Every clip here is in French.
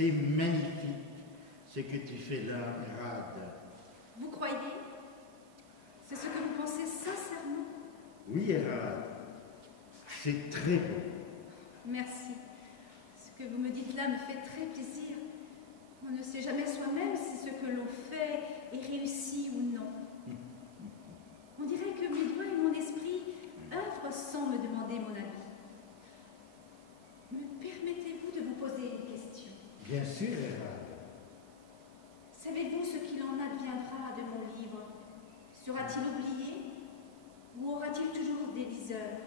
C'est magnifique ce que tu fais là, Hérade. Vous croyez? C'est ce que vous pensez sincèrement? Oui, Hérade. C'est très beau. Merci. Ce que vous me dites là me fait très plaisir. On ne sait jamais soi-même si ce que l'on fait est réussi ou non. On dirait que mes doigts et mon esprit œuvrent sans me demander mon avis. Me permettez-vous de vous poser une question? Bien sûr, Hérade. Savez-vous ce qu'il en adviendra de mon livre? Sera-t-il oublié? Ou aura-t-il toujours des liseurs?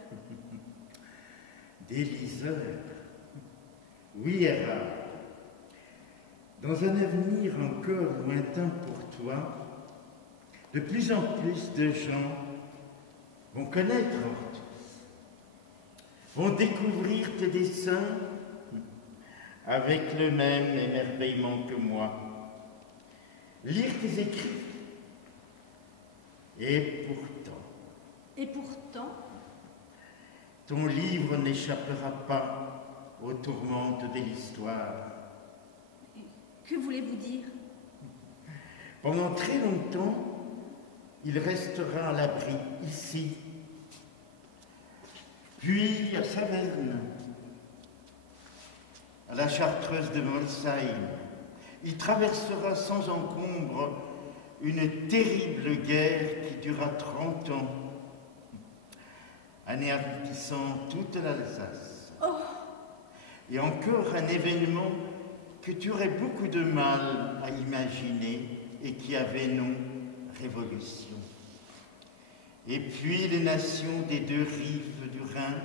Des liseurs? Oui, Hérade. Dans un avenir encore lointain pour toi, de plus en plus de gens vont connaître Ortus, vont découvrir tes dessins avec le même émerveillement que moi, lire tes écrits. Et pourtant, ton livre n'échappera pas aux tourmentes de l'histoire. Que voulez-vous dire? Pendant très longtemps, il restera à l'abri ici, puis à Saverne, à la Chartreuse de Molsheim. Il traversera sans encombre une terrible guerre qui dura 30 ans, anéantissant toute l'Alsace. Oh! Et encore un événement que tu aurais beaucoup de mal à imaginer et qui avait nom révolution. Et puis les nations des deux rives du Rhin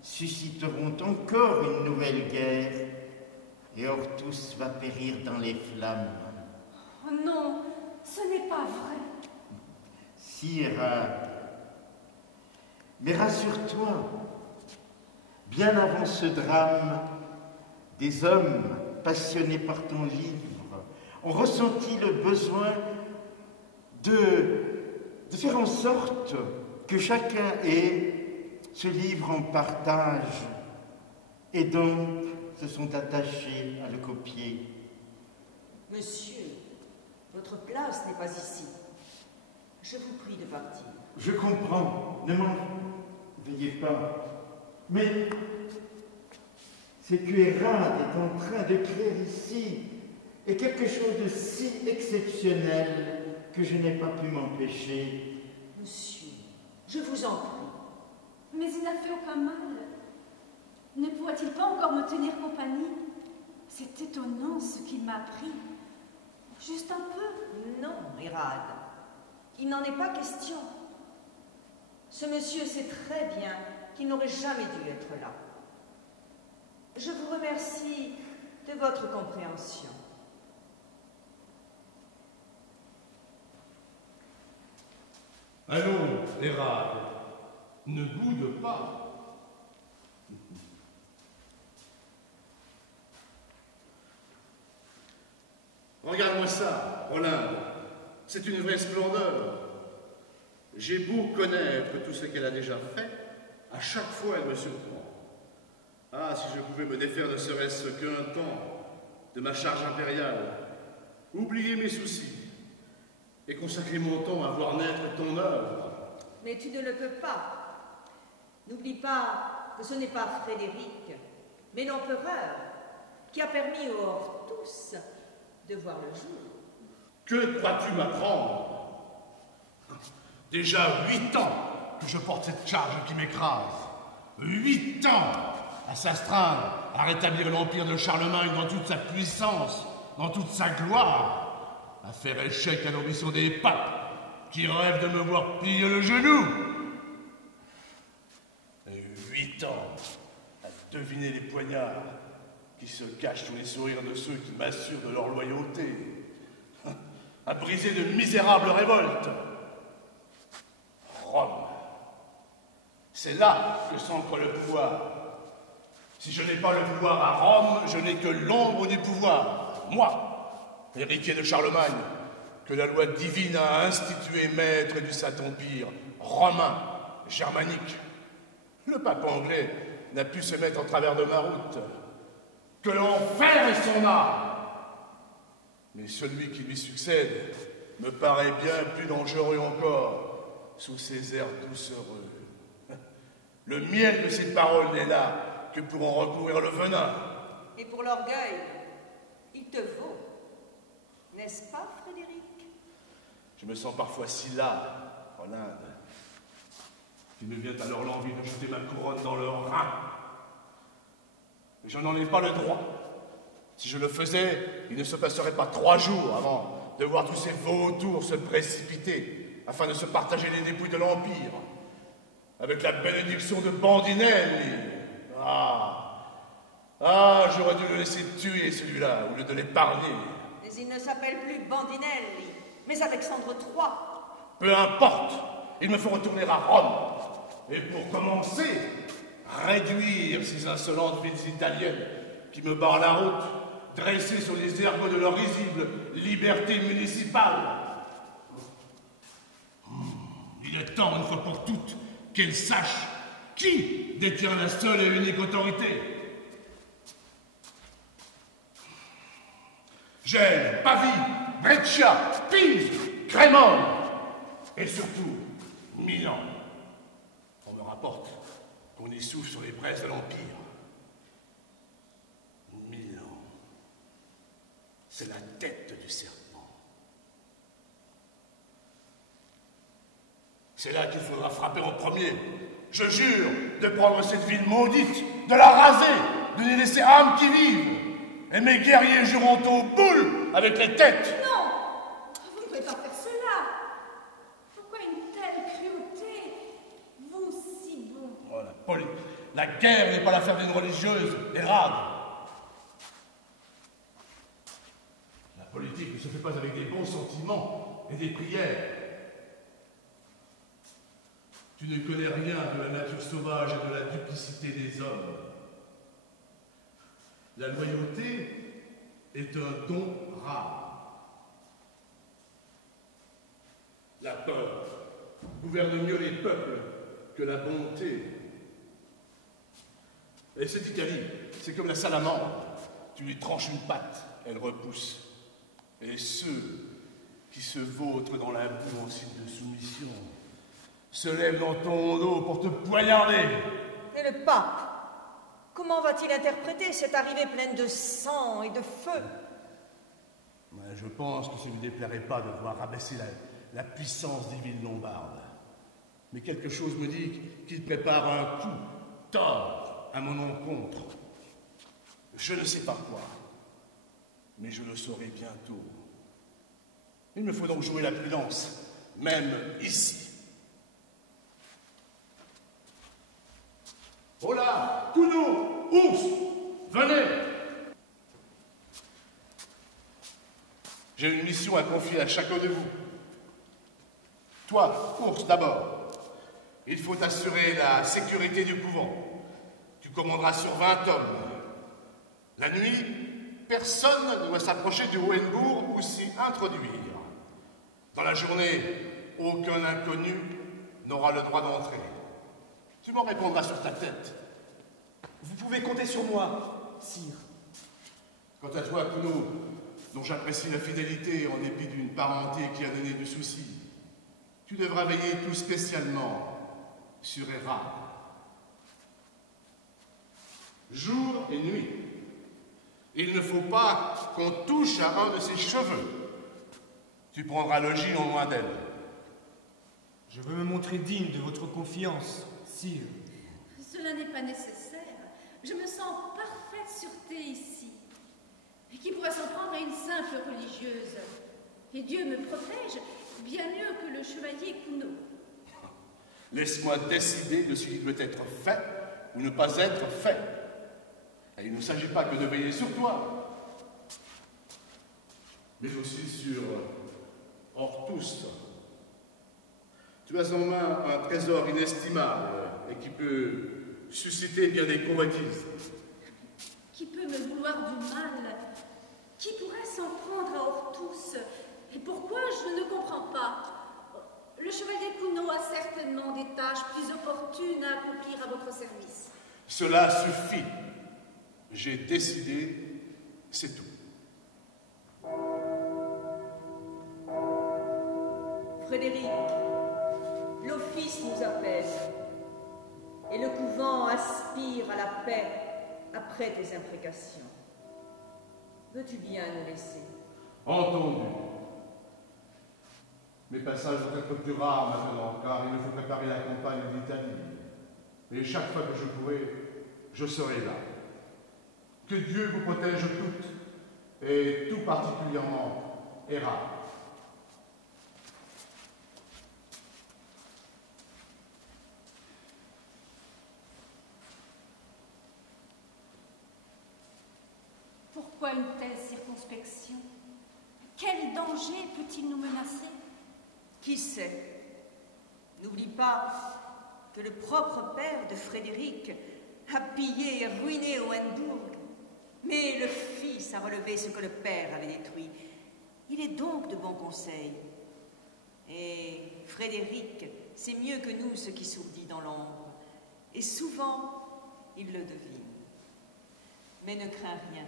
susciteront encore une nouvelle guerre et Ortus va périr dans les flammes. Oh non, ce n'est pas vrai. Si, Hérade. Mais rassure-toi, bien avant ce drame, des hommes passionnés par ton livre ont ressenti le besoin de faire en sorte que chacun ait ce livre en partage et donc se sont attachés à le copier. Monsieur, votre place n'est pas ici. Je vous prie de partir. Je comprends, ne m'en veuillez pas, mais c'est que Hérade est en train de créer ici et quelque chose de si exceptionnel que je n'ai pas pu m'empêcher. Monsieur, je vous en prie. Mais il n'a fait aucun mal. Ne pourrait-il pas encore me tenir compagnie? C'est étonnant ce qu'il m'a appris. Juste un peu. Non, Hérade. Il n'en est pas question. Ce monsieur sait très bien qu'il n'aurait jamais dû être là. Je vous remercie de votre compréhension. Allons, Hérade, ne boude pas. Regarde-moi ça, Olympe. C'est une vraie splendeur. J'ai beau connaître tout ce qu'elle a déjà fait, à chaque fois elle me surprend. Ah, si je pouvais me défaire ne serait-ce qu'un temps de ma charge impériale, oublier mes soucis et consacrer mon temps à voir naître ton œuvre. Mais tu ne le peux pas. N'oublie pas que ce n'est pas Frédéric, mais l'empereur qui a permis aux Ortus de voir le jour. Que crois-tu m'apprendre? Déjà 8 ans que je porte cette charge qui m'écrase. 8 ans à s'astreindre à rétablir l'empire de Charlemagne dans toute sa puissance, dans toute sa gloire, à faire échec à l'ambition des papes qui rêvent de me voir plier le genou. Et 8 ans à deviner les poignards qui se cachent sous les sourires de ceux qui m'assurent de leur loyauté, à briser de misérables révoltes. Rome, c'est là que s'ancre le pouvoir. Si je n'ai pas le pouvoir à Rome, je n'ai que l'ombre du pouvoir. Moi, héritier de Charlemagne, que la loi divine a institué maître du Saint-Empire, romain, germanique. Le pape anglais n'a pu se mettre en travers de ma route. que l'enfer est son âme. Mais celui qui lui succède me paraît bien plus dangereux encore, sous ses airs doucereux. Le miel de ses paroles n'est là que pour en recouvrir le venin. Et pour l'orgueil, il te vaut. N'est-ce pas, Frédéric? Je me sens parfois si las, en Inde, qu'il me vient alors l'envie de jeter ma couronne dans leur rein. Mais je n'en ai pas le droit. Si je le faisais, il ne se passerait pas 3 jours avant de voir tous ces vautours se précipiter afin de se partager les dépouilles de l'Empire. Avec la bénédiction de Bandinelli. J'aurais dû le laisser tuer celui-là, au lieu de l'épargner. Mais il ne s'appelle plus Bandinelli, mais Alexandre III. Peu importe, il me faut retourner à Rome. Et pour commencer, réduire ces insolentes villes italiennes qui me barrent la route, dressées sur les ergots de leur risible liberté municipale. Il est temps, une fois pour toutes, qu'elle sache qui détient la seule et unique autorité. Gênes, Pavie, Brescia, Pise, Crémone et surtout Milan. On me rapporte qu'on y souffle sur les braises de l'Empire. Milan, c'est la tête du serpent. C'est là qu'il faudra frapper en premier. Je jure de prendre cette ville maudite, de la raser, de n'y laisser âme qui vive. Et mes guerriers jureront aux boules avec les têtes. Non, vous ne pouvez pas faire cela. Pourquoi une telle cruauté? Vous si bon. Voilà, la guerre n'est pas l'affaire d'une religieuse érable. La politique ne se fait pas avec des bons sentiments et des prières. Tu ne connais rien de la nature sauvage et de la duplicité des hommes. La loyauté est un don rare. La peur gouverne mieux les peuples que la bonté. Et cette Italie, c'est comme la salamandre. Tu lui tranches une patte, elle repousse. Et ceux qui se vautrent dans la boue en signe de soumission se lèvent dans ton dos pour te poignarder. Et le pape, comment va-t-il interpréter cette arrivée pleine de sang et de feu? Je pense que ça ne lui déplairait pas de voir rabaisser la puissance des villes lombardes. Mais quelque chose me dit qu'il prépare un coup tort à mon encontre. Je ne sais pas quoi, mais je le saurai bientôt. Il me faut donc jouer la prudence, même ici. Hola, Cuno, ours, venez! J'ai une mission à confier à chacun de vous. Toi, ours d'abord, il faut assurer la sécurité du couvent. Tu commanderas sur 20 hommes. La nuit, personne ne doit s'approcher du Hohenbourg ou s'y introduire. Dans la journée, aucun inconnu n'aura le droit d'entrer. Tu m'en répondras sur ta tête. Vous pouvez compter sur moi, sire. Quant à toi, Cuno, dont j'apprécie la fidélité en dépit d'une parenté qui a donné du souci, tu devras veiller tout spécialement sur Hérald. Jour et nuit. Il ne faut pas qu'on touche à un de ses cheveux. Tu prendras logis en loin d'elle. Je veux me montrer digne de votre confiance, sire. Cela n'est pas nécessaire. Je me sens en parfaite sûreté ici. Et qui pourrait s'en prendre à une simple religieuse? Et Dieu me protège bien mieux que le chevalier Cuno. Laisse-moi décider de ce qui doit être fait ou ne pas être fait. Et il ne s'agit pas que de veiller sur toi, mais aussi sur Ortus. Tu as en main un trésor inestimable et qui peut susciter bien des convoitises. Qui peut me vouloir du mal? Qui pourrait s'en prendre à Ortus? Et pourquoi je ne comprends pas? Le chevalier Cuno a certainement des tâches plus opportunes à accomplir à votre service. Cela suffit. J'ai décidé, c'est tout. Frédéric, l'office nous appelle, et le couvent aspire à la paix après tes imprécations. Veux-tu bien nous laisser? Entendu. Mes passages vont être plus rares maintenant, car il me faut préparer la campagne d'Italie. Et chaque fois que je pourrai, je serai là. Que Dieu vous protège toutes, et tout particulièrement Héra. Pourquoi une telle circonspection? Quel danger peut-il nous menacer? Qui sait? N'oublie pas que le propre père de Frédéric a pillé et ruiné Hohenbourg, mais le fils a relevé ce que le père avait détruit. Il est donc de bon conseil. Et Frédéric sait mieux que nous ce qui s'oublie dans l'ombre, et souvent il le devine. Mais ne crains rien.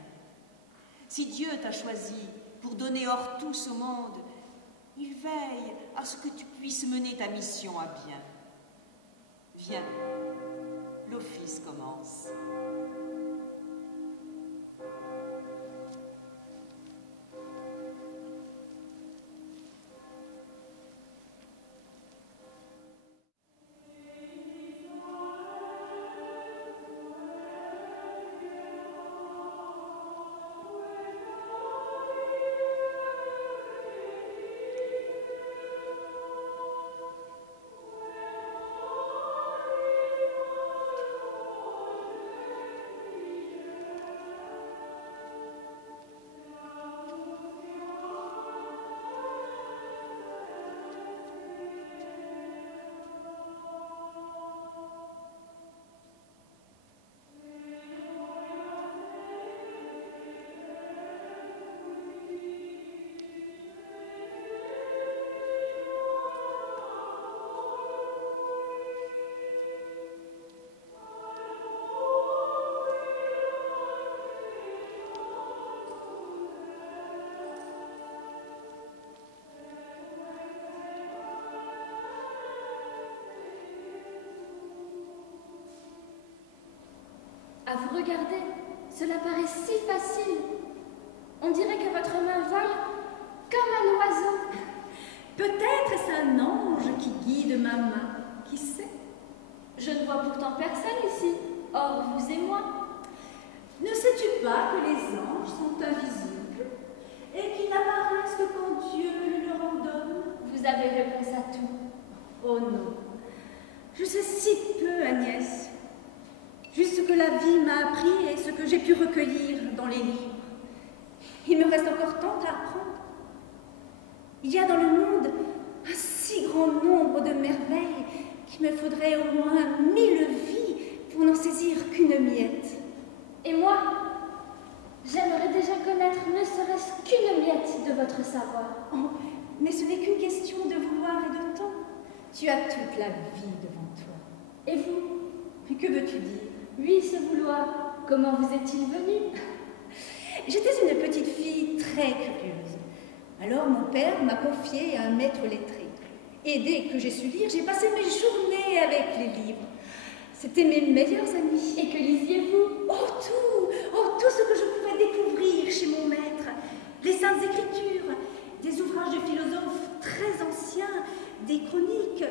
Si Dieu t'a choisi pour donner hors tous au monde, il veille à ce que tu puisses mener ta mission à bien. Viens, l'office commence. À vous regarder, cela paraît si facile. On dirait que votre main vole comme un oiseau. Peut-être est-ce un ange qui guide ma main, qui sait? Je ne vois pourtant personne ici, hors vous et moi. Ne sais-tu pas que les anges sont invisibles et qu'ils n'apparaissent que quand Dieu le leur ordonne? Vous avez réponse à tout. Oh non, je sais si peu, Agnès. Juste ce que la vie m'a appris et ce que j'ai pu recueillir dans les livres. Il me reste encore tant à apprendre. Il y a dans le monde un si grand nombre de merveilles qu'il me faudrait au moins 1000 vies pour n'en saisir qu'une miette. Et moi, j'aimerais déjà connaître ne serait-ce qu'une miette de votre savoir. Oh, mais ce n'est qu'une question de vouloir et de temps. Tu as toute la vie devant toi. Et vous? Mais que veux-tu dire? Oui, ce vouloir, comment vous est-il venu? J'étais une petite fille très curieuse. Alors mon père m'a confiée à un maître lettré. Et dès que j'ai su lire, j'ai passé mes journées avec les livres. C'était mes meilleurs amis. Et que lisiez-vous? Oh tout ce que je pouvais découvrir chez mon maître. Les Saintes Écritures, des ouvrages de philosophes très anciens, des chroniques,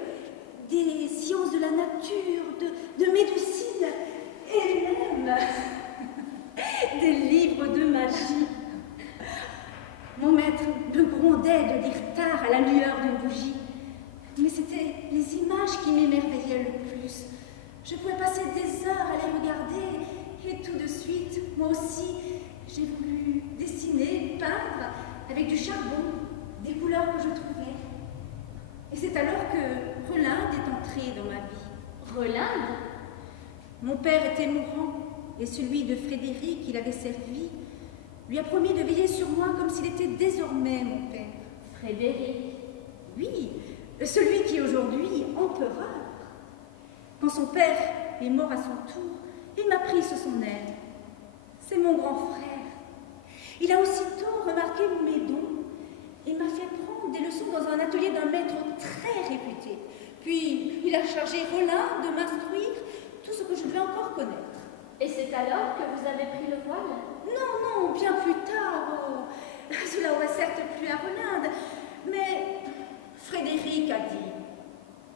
des sciences de la nature, de médecine, et même des livres de magie. Mon maître me grondait de lire tard à la lueur d'une bougie. Mais c'était les images qui m'émerveillaient le plus. Je pouvais passer des heures à les regarder, et tout de suite, moi aussi, j'ai voulu dessiner, peindre, avec du charbon, des couleurs que je trouvais. Et c'est alors que Relinde est entré dans ma vie. Relinde? Mon père était mourant, et celui de Frédéric qu'il avait servi lui a promis de veiller sur moi comme s'il était désormais mon père. Frédéric? Oui, celui qui est aujourd'hui empereur. Quand son père est mort à son tour, il m'a pris sous son aile. C'est mon grand frère. Il a aussitôt remarqué mes dons et m'a fait prendre des leçons dans un atelier d'un maître très réputé. Puis, il a chargé Rolin de m'instruire tout ce que je devais encore connaître. Et c'est alors que vous avez pris le voile? Non, bien plus tard. Oh. Cela aurait certes plu à Rolinde, mais Frédéric a dit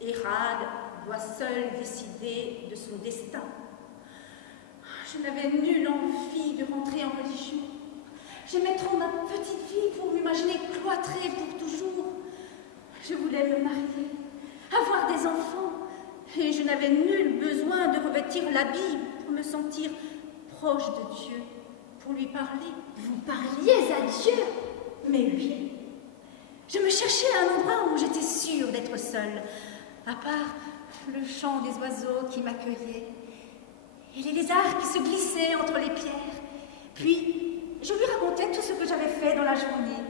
« Hérade doit seul décider de son destin ». Je n'avais nulle envie de rentrer en religion. J'aimais trop ma petite vie pour m'imaginer cloîtrée pour toujours. Je voulais me marier, avoir des enfants, et je n'avais nul besoin de revêtir l'habit pour me sentir proche de Dieu, pour lui parler. Vous parliez à Dieu? Mais oui, je me cherchais à un endroit où j'étais sûre d'être seule, à part le chant des oiseaux qui m'accueillaient et les lézards qui se glissaient entre les pierres. Puis, je lui racontais tout ce que j'avais fait dans la journée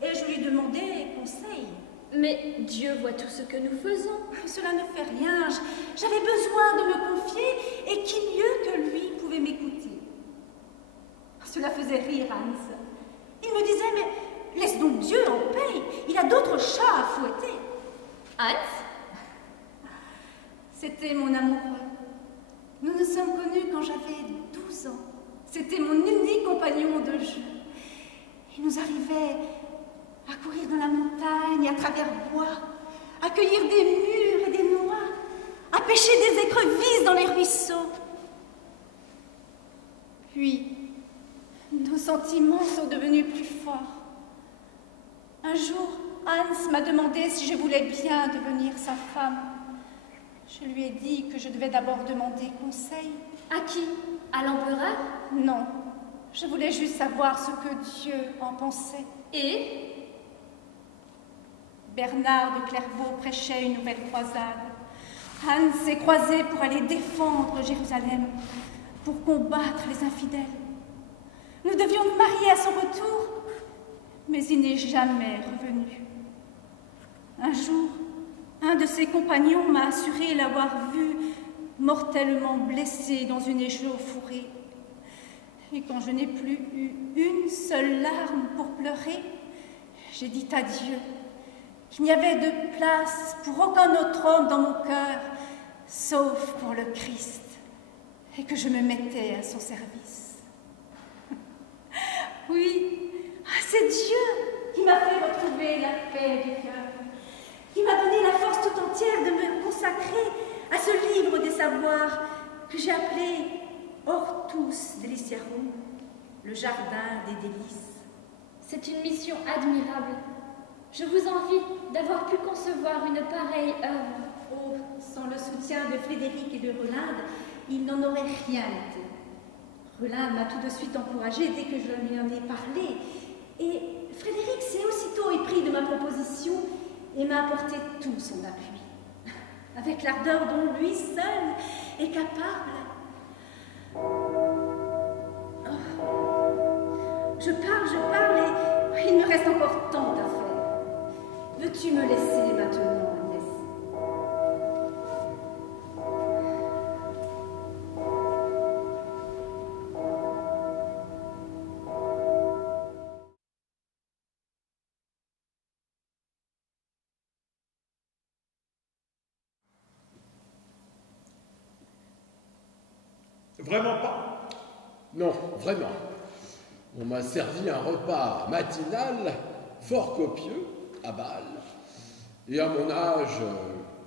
et je lui demandais conseil. Mais Dieu voit tout ce que nous faisons. Cela ne fait rien. J'avais besoin de me confier et qui mieux que lui pouvait m'écouter. Cela faisait rire Hans. Il me disait, mais laisse donc Dieu en paix. Il a d'autres chats à fouetter. Hans? C'était mon amoureux. Nous nous sommes connus quand j'avais 12 ans. C'était mon unique compagnon de jeu. Il nous arrivait à courir dans la montagne, à travers bois, à cueillir des mûres et des noix, à pêcher des écrevisses dans les ruisseaux. Puis, nos sentiments sont devenus plus forts. Un jour, Hans m'a demandé si je voulais bien devenir sa femme. Je lui ai dit que je devais d'abord demander conseil. À qui? À l'empereur? Non, je voulais juste savoir ce que Dieu en pensait. Et? Bernard de Clairvaux prêchait une nouvelle croisade. Hans s'est croisé pour aller défendre Jérusalem, pour combattre les infidèles. Nous devions nous marier à son retour, mais il n'est jamais revenu. Un jour, un de ses compagnons m'a assuré l'avoir vu mortellement blessé dans une échauffourée. Et quand je n'ai plus eu une seule larme pour pleurer, j'ai dit adieu. Il n'y avait de place pour aucun autre homme dans mon cœur, sauf pour le Christ, et que je me mettais à son service. Oui, c'est Dieu qui m'a fait retrouver la paix du cœur, qui m'a donné la force tout entière de me consacrer à ce livre des savoirs que j'ai appelé Hortus Deliciarum, le jardin des délices. C'est une mission admirable. Je vous envie d'avoir pu concevoir une pareille œuvre. Oh, sans le soutien de Frédéric et de Rolinde, il n'en aurait rien été. Rolinde m'a tout de suite encouragée dès que je lui en ai parlé. Et Frédéric s'est aussitôt épris de ma proposition et m'a apporté tout son appui, avec l'ardeur dont lui seul est capable. Oh. Je parle et il me reste encore tant à faire. Veux-tu me laisser maintenant, Agnès? Vraiment pas? Non, vraiment. On m'a servi un repas matinal fort copieux, à Bâle. Et à mon âge,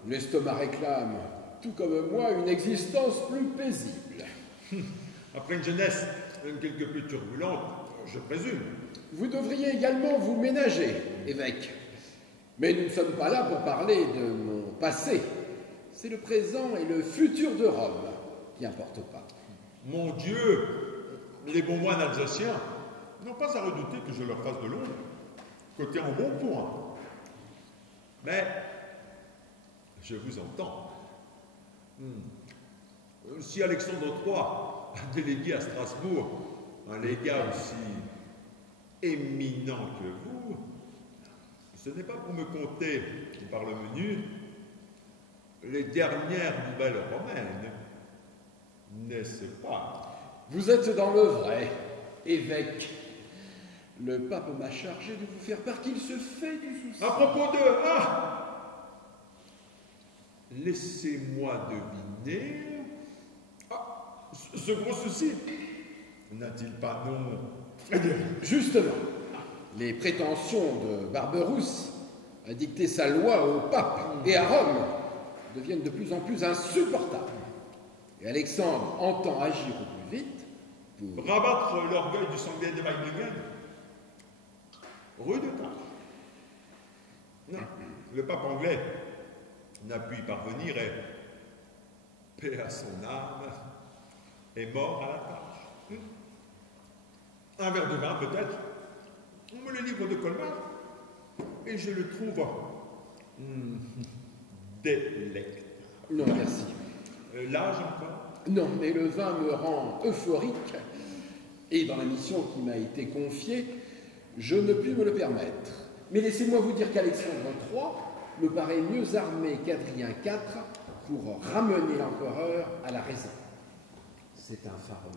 l'estomac réclame, tout comme moi, une existence plus paisible. Après une jeunesse quelque peu turbulente, je présume. Vous devriez également vous ménager, évêque. Mais nous ne sommes pas là pour parler de mon passé. C'est le présent et le futur de Rome qui importent pas. Mon Dieu, les bons moines alsaciens n'ont pas à redouter que je leur fasse de l'ombre, côté en bon point. Mais je vous entends. Si Alexandre III a délégué à Strasbourg un légat aussi éminent que vous, ce n'est pas pour me conter par le menu les dernières nouvelles romaines, n'est-ce pas? vous êtes dans le vrai, évêque. Le pape m'a chargé de vous faire part qu'il se fait du souci. À propos de... Ah! Laissez-moi deviner... Ah, ce gros souci n'a-t-il pas nom Frédéric? Justement, les prétentions de Barberousse à dicter sa loi au pape et à Rome deviennent de plus en plus insupportables. Et Alexandre entend agir au plus vite pour... Rabattre l'orgueil du sanglier de Weibringen. Rude tâche. Non, le pape anglais n'a pu y parvenir et, paix à son âme, est mort à la tâche. Un verre de vin peut-être, on me le livre de Colmar, et je le trouve délectable. Non, merci. L'âge encore? Non, mais le vin me rend euphorique. Et dans la mission qui m'a été confiée, je ne puis me le permettre. Mais laissez-moi vous dire qu'Alexandre III me paraît mieux armé qu'Adrien IV pour ramener l'empereur à la raison. C'est un pharaon.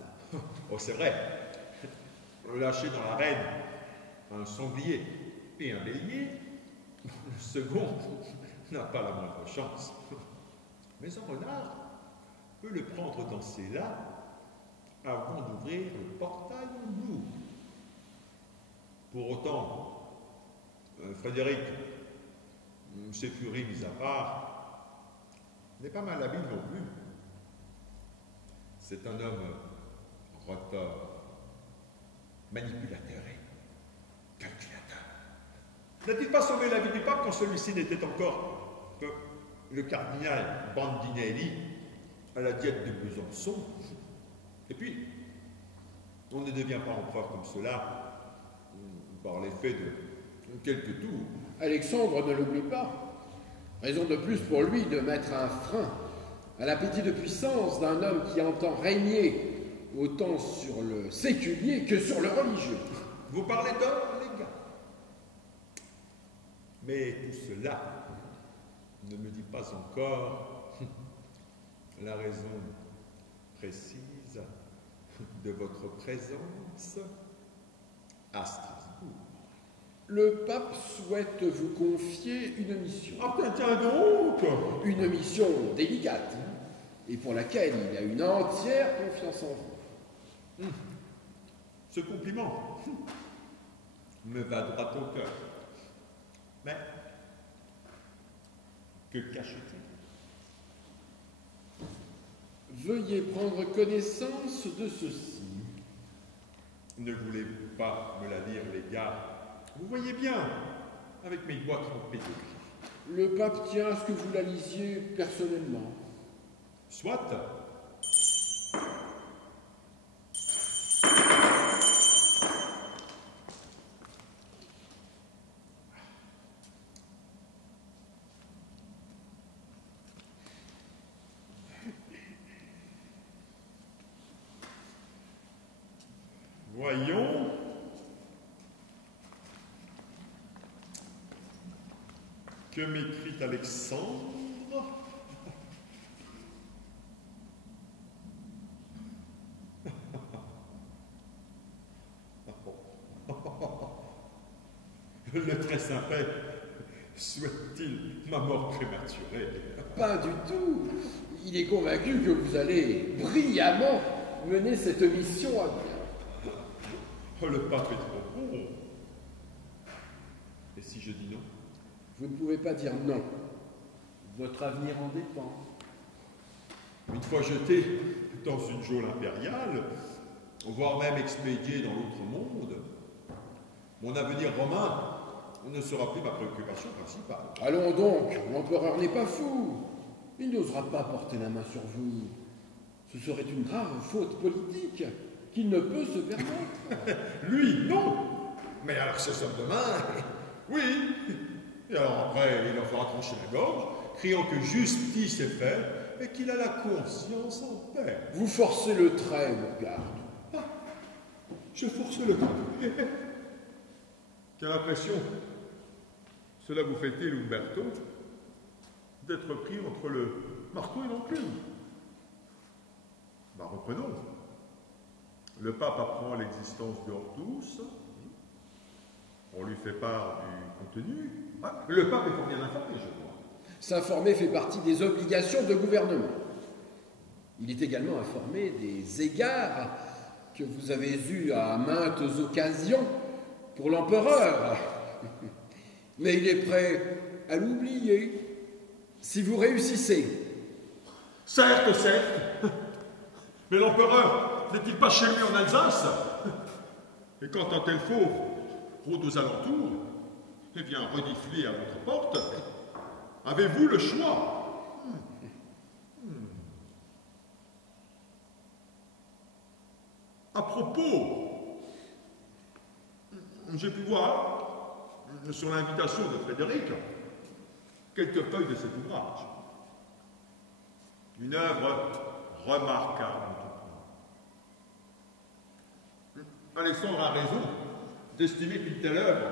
Oh, c'est vrai. Lâcher dans l'arène un sanglier et un bélier, le second n'a pas la moindre chance. Mais un renard peut le prendre dans ses lames avant d'ouvrir le portail en nous. Pour autant, Frédéric, ses furies mises à part, n'est pas mal habile non plus. C'est un homme retors, manipulateur et calculateur. N'a-t-il pas sauvé la vie du pape quand celui-ci n'était encore que le cardinal Bandinelli à la diète de Besançon? Et puis, on ne devient pas empereur comme cela par l'effet de quelques tours. Alexandre ne l'oublie pas. Raison de plus pour lui de mettre un frein à l'appétit de puissance d'un homme qui entend régner autant sur le séculier que sur le religieux. Vous parlez d'homme, les gars. Mais tout cela ne me dit pas encore la raison précise de votre présence à Strasbourg. Le pape souhaite vous confier une mission. Ah, tiens donc! Une mission délicate, et pour laquelle il a une entière confiance en vous. Ce compliment me va droit au cœur. Mais que cache-t-il? Veuillez prendre connaissance de ceci. Ne voulez-vous pas me la lire, les gars? Vous voyez bien, avec mes doigts trempés de gris. Le pape tient à ce que vous la lisiez personnellement. Soit. Voyons. Que m'écrit Alexandre? Le très sympa souhaite-t-il ma mort prématurée? Pas du tout. Il est convaincu que vous allez brillamment mener cette mission à bien. Oh, le pape est trop bon. Et si je dis non? Vous ne pouvez pas dire non. Votre avenir en dépend. Une fois jeté dans une geôle impériale, voire même expédié dans l'autre monde, mon avenir romain ne sera plus ma préoccupation principale. Allons donc, l'empereur n'est pas fou. Il n'osera pas porter la main sur vous. Ce serait une grave faute politique qu'il ne peut se permettre. Lui, non. Mais alors ce soir demain, oui. Et alors après, il en fera trancher la gorge, criant que justice est faite et qu'il a la conscience en paix. Vous forcez le trait, mon garde. Ah, je force le trait. Quelle impression cela vous fait-il, Umberto, d'être pris entre le marteau et l'enclume? Bah, reprenons. Le pape apprend l'existence de Hortus. On lui fait part du contenu. Ah, le pape est fort bien informé, je crois. S'informer fait partie des obligations de gouvernement. Il est également informé des égards que vous avez eus à maintes occasions pour l'empereur. Mais il est prêt à l'oublier si vous réussissez. Certes, certes. Mais l'empereur n'est-il pas chez lui en Alsace? Et quand un tel fauve rôde aux alentours et vient renifler à votre porte, avez-vous le choix? À propos, j'ai pu voir, sur l'invitation de Frédéric, quelques feuilles de cet ouvrage. Une œuvre remarquable. Alexandre a raison d'estimer qu'une telle œuvre,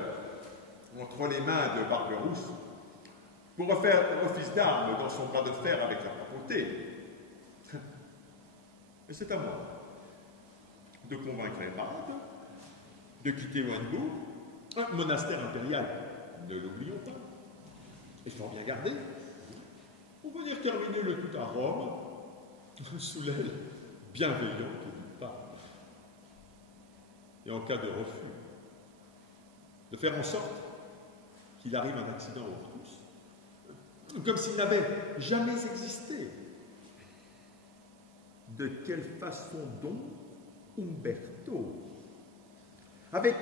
entre les mains de Barberousse, pourra faire office d'arme dans son bras de fer avec la papauté. Et c'est à moi de convaincre Hérade de quitter Weinbourg, un monastère impérial, ne l'oublions pas, et fort bien gardé, pour venir terminer le tout à Rome, sous l'aile bienveillante du pape. Et en cas de refus, de faire en sorte qu'il arrive un accident à Hortus, comme s'il n'avait jamais existé. De quelle façon donc Umberto, avec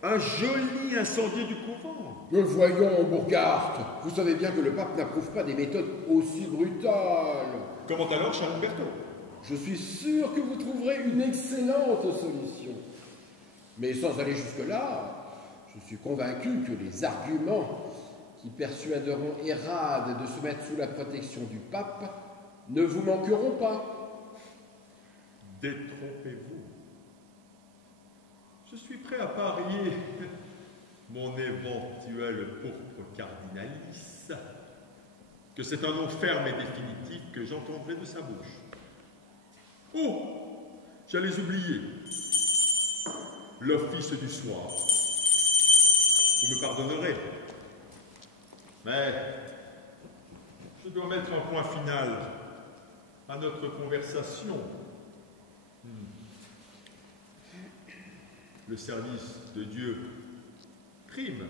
un joli incendié du couvent? Mais voyons, Bourgard, vous savez bien que le pape n'approuve pas des méthodes aussi brutales. Comment alors, cher Umberto? Je suis sûr que vous trouverez une excellente solution. Mais sans aller jusque-là, je suis convaincu que les arguments qui persuaderont Hérade de se mettre sous la protection du pape ne vous manqueront pas. Détrompez-vous. Je suis prêt à parier mon éventuel pourpre cardinalice que c'est un nom ferme et définitif que j'entendrai de sa bouche. Oh, j'allais oublier. L'office du soir. Vous me pardonnerez. Mais je dois mettre un point final à notre conversation. Le service de Dieu prime.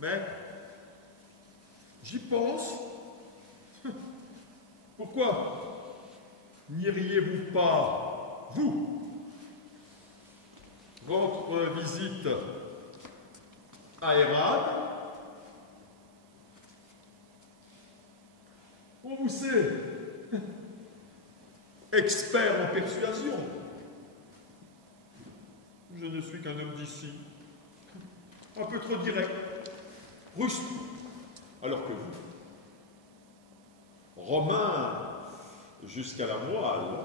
Mais j'y pense. Pourquoi n'iriez-vous pas, vous, votre visite à Hérade? On vous sait expert en persuasion. Je ne suis qu'un homme d'ici, un peu trop direct, rustique, alors que vous, Romain jusqu'à la moelle,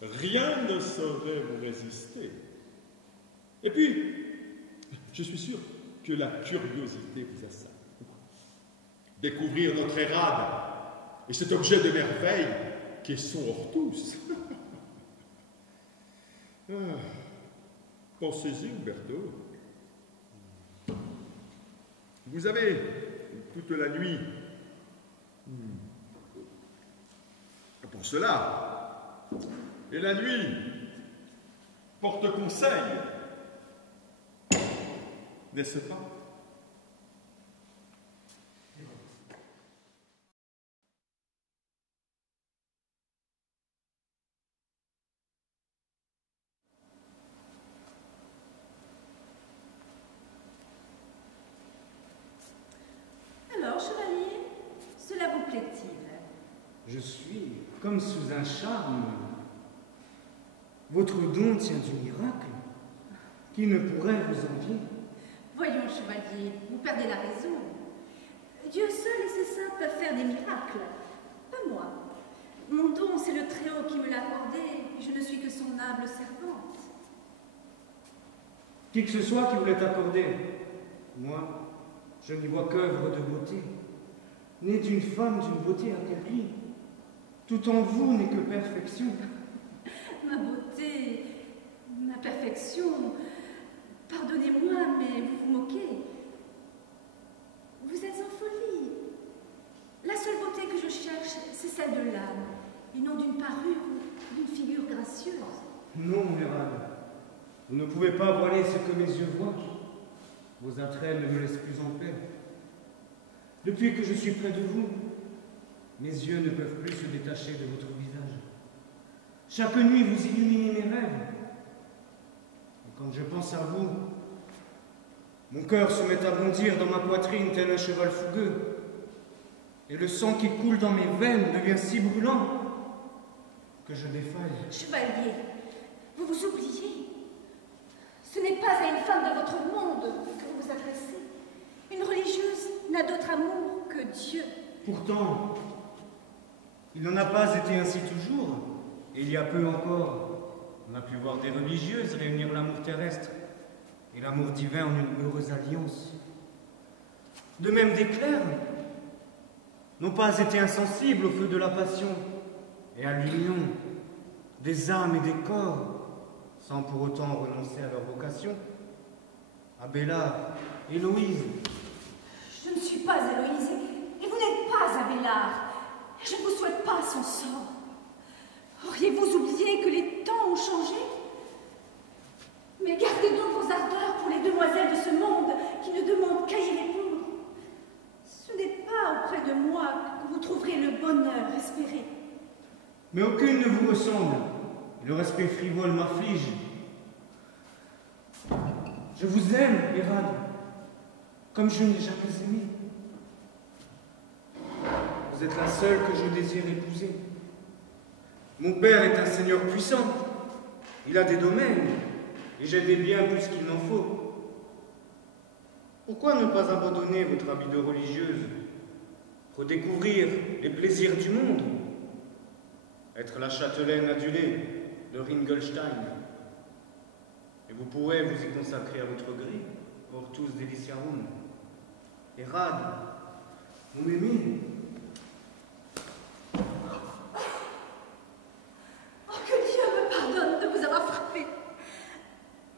rien ne saurait vous résister. Et puis, je suis sûr que la curiosité vous assaille. Découvrir notre Hérade et cet objet de merveille qu'est son Hortus. Pensez-y, Umberto. Vous avez toute la nuit pour cela. Et la nuit porte conseil, n'est-ce pas? Alors, chevalier, cela vous plaît-il? Je suis comme sous un charme. Votre don tient du miracle. Qui ne pourrait vous envier? Voyons, chevalier, vous perdez la raison. Dieu seul et ses saints peuvent faire des miracles, pas moi. Mon don, c'est le Très-Haut qui me l'a accordé, et je ne suis que son humble servante. Qui que ce soit qui vous l'ait accordé, moi, je n'y vois qu'œuvre de beauté, née d'une femme d'une beauté accomplie. Tout en vous n'est que perfection. Ma beauté, ma perfection, pardonnez-moi, mais vous vous moquez. Vous êtes en folie. La seule beauté que je cherche, c'est celle de l'âme, et non d'une parure ou d'une figure gracieuse. Non, Hérade. Vous ne pouvez pas voiler ce que mes yeux voient. Vos attraits ne me laissent plus en paix. Depuis que je suis près de vous, mes yeux ne peuvent plus se détacher de votre visage. Chaque nuit, vous illuminez mes rêves. Et quand je pense à vous, mon cœur se met à bondir dans ma poitrine tel un cheval fougueux. Et le sang qui coule dans mes veines devient si brûlant que je défaille. Chevalier, vous vous oubliez. Ce n'est pas à une femme de votre monde que vous vous adressez. Une religieuse n'a d'autre amour que Dieu. Pourtant, il n'en a pas été ainsi toujours. Et il y a peu encore, on a pu voir des religieuses réunir l'amour terrestre et l'amour divin en une heureuse alliance. De même des clercs n'ont pas été insensibles au feu de la passion et à l'union des âmes et des corps, sans pour autant renoncer à leur vocation. Abélard, Héloïse. Je ne suis pas Héloïse, et vous n'êtes pas Abélard. Je ne vous souhaite pas son sort. Auriez-vous oublié que les temps ont changé? Mais gardez donc vos ardeurs pour les demoiselles de ce monde qui ne demandent qu'à y répondre. Ce n'est pas auprès de moi que vous trouverez le bonheur espéré. Mais aucune ne vous ressemble, et le respect frivole m'afflige. Je vous aime, Hérade, comme je n'ai jamais aimé. Vous êtes la seule que je désire épouser. Mon père est un seigneur puissant. Il a des domaines, et j'ai des biens plus qu'il n'en faut. Pourquoi ne pas abandonner votre habit de religieuse, redécouvrir les plaisirs du monde, être la châtelaine adulée de Ringelstein, et vous pourrez vous y consacrer à votre gré, Hortus Deliciarum. Hérade, mon aimé. Oh, que Dieu me pardonne de vous avoir frappé.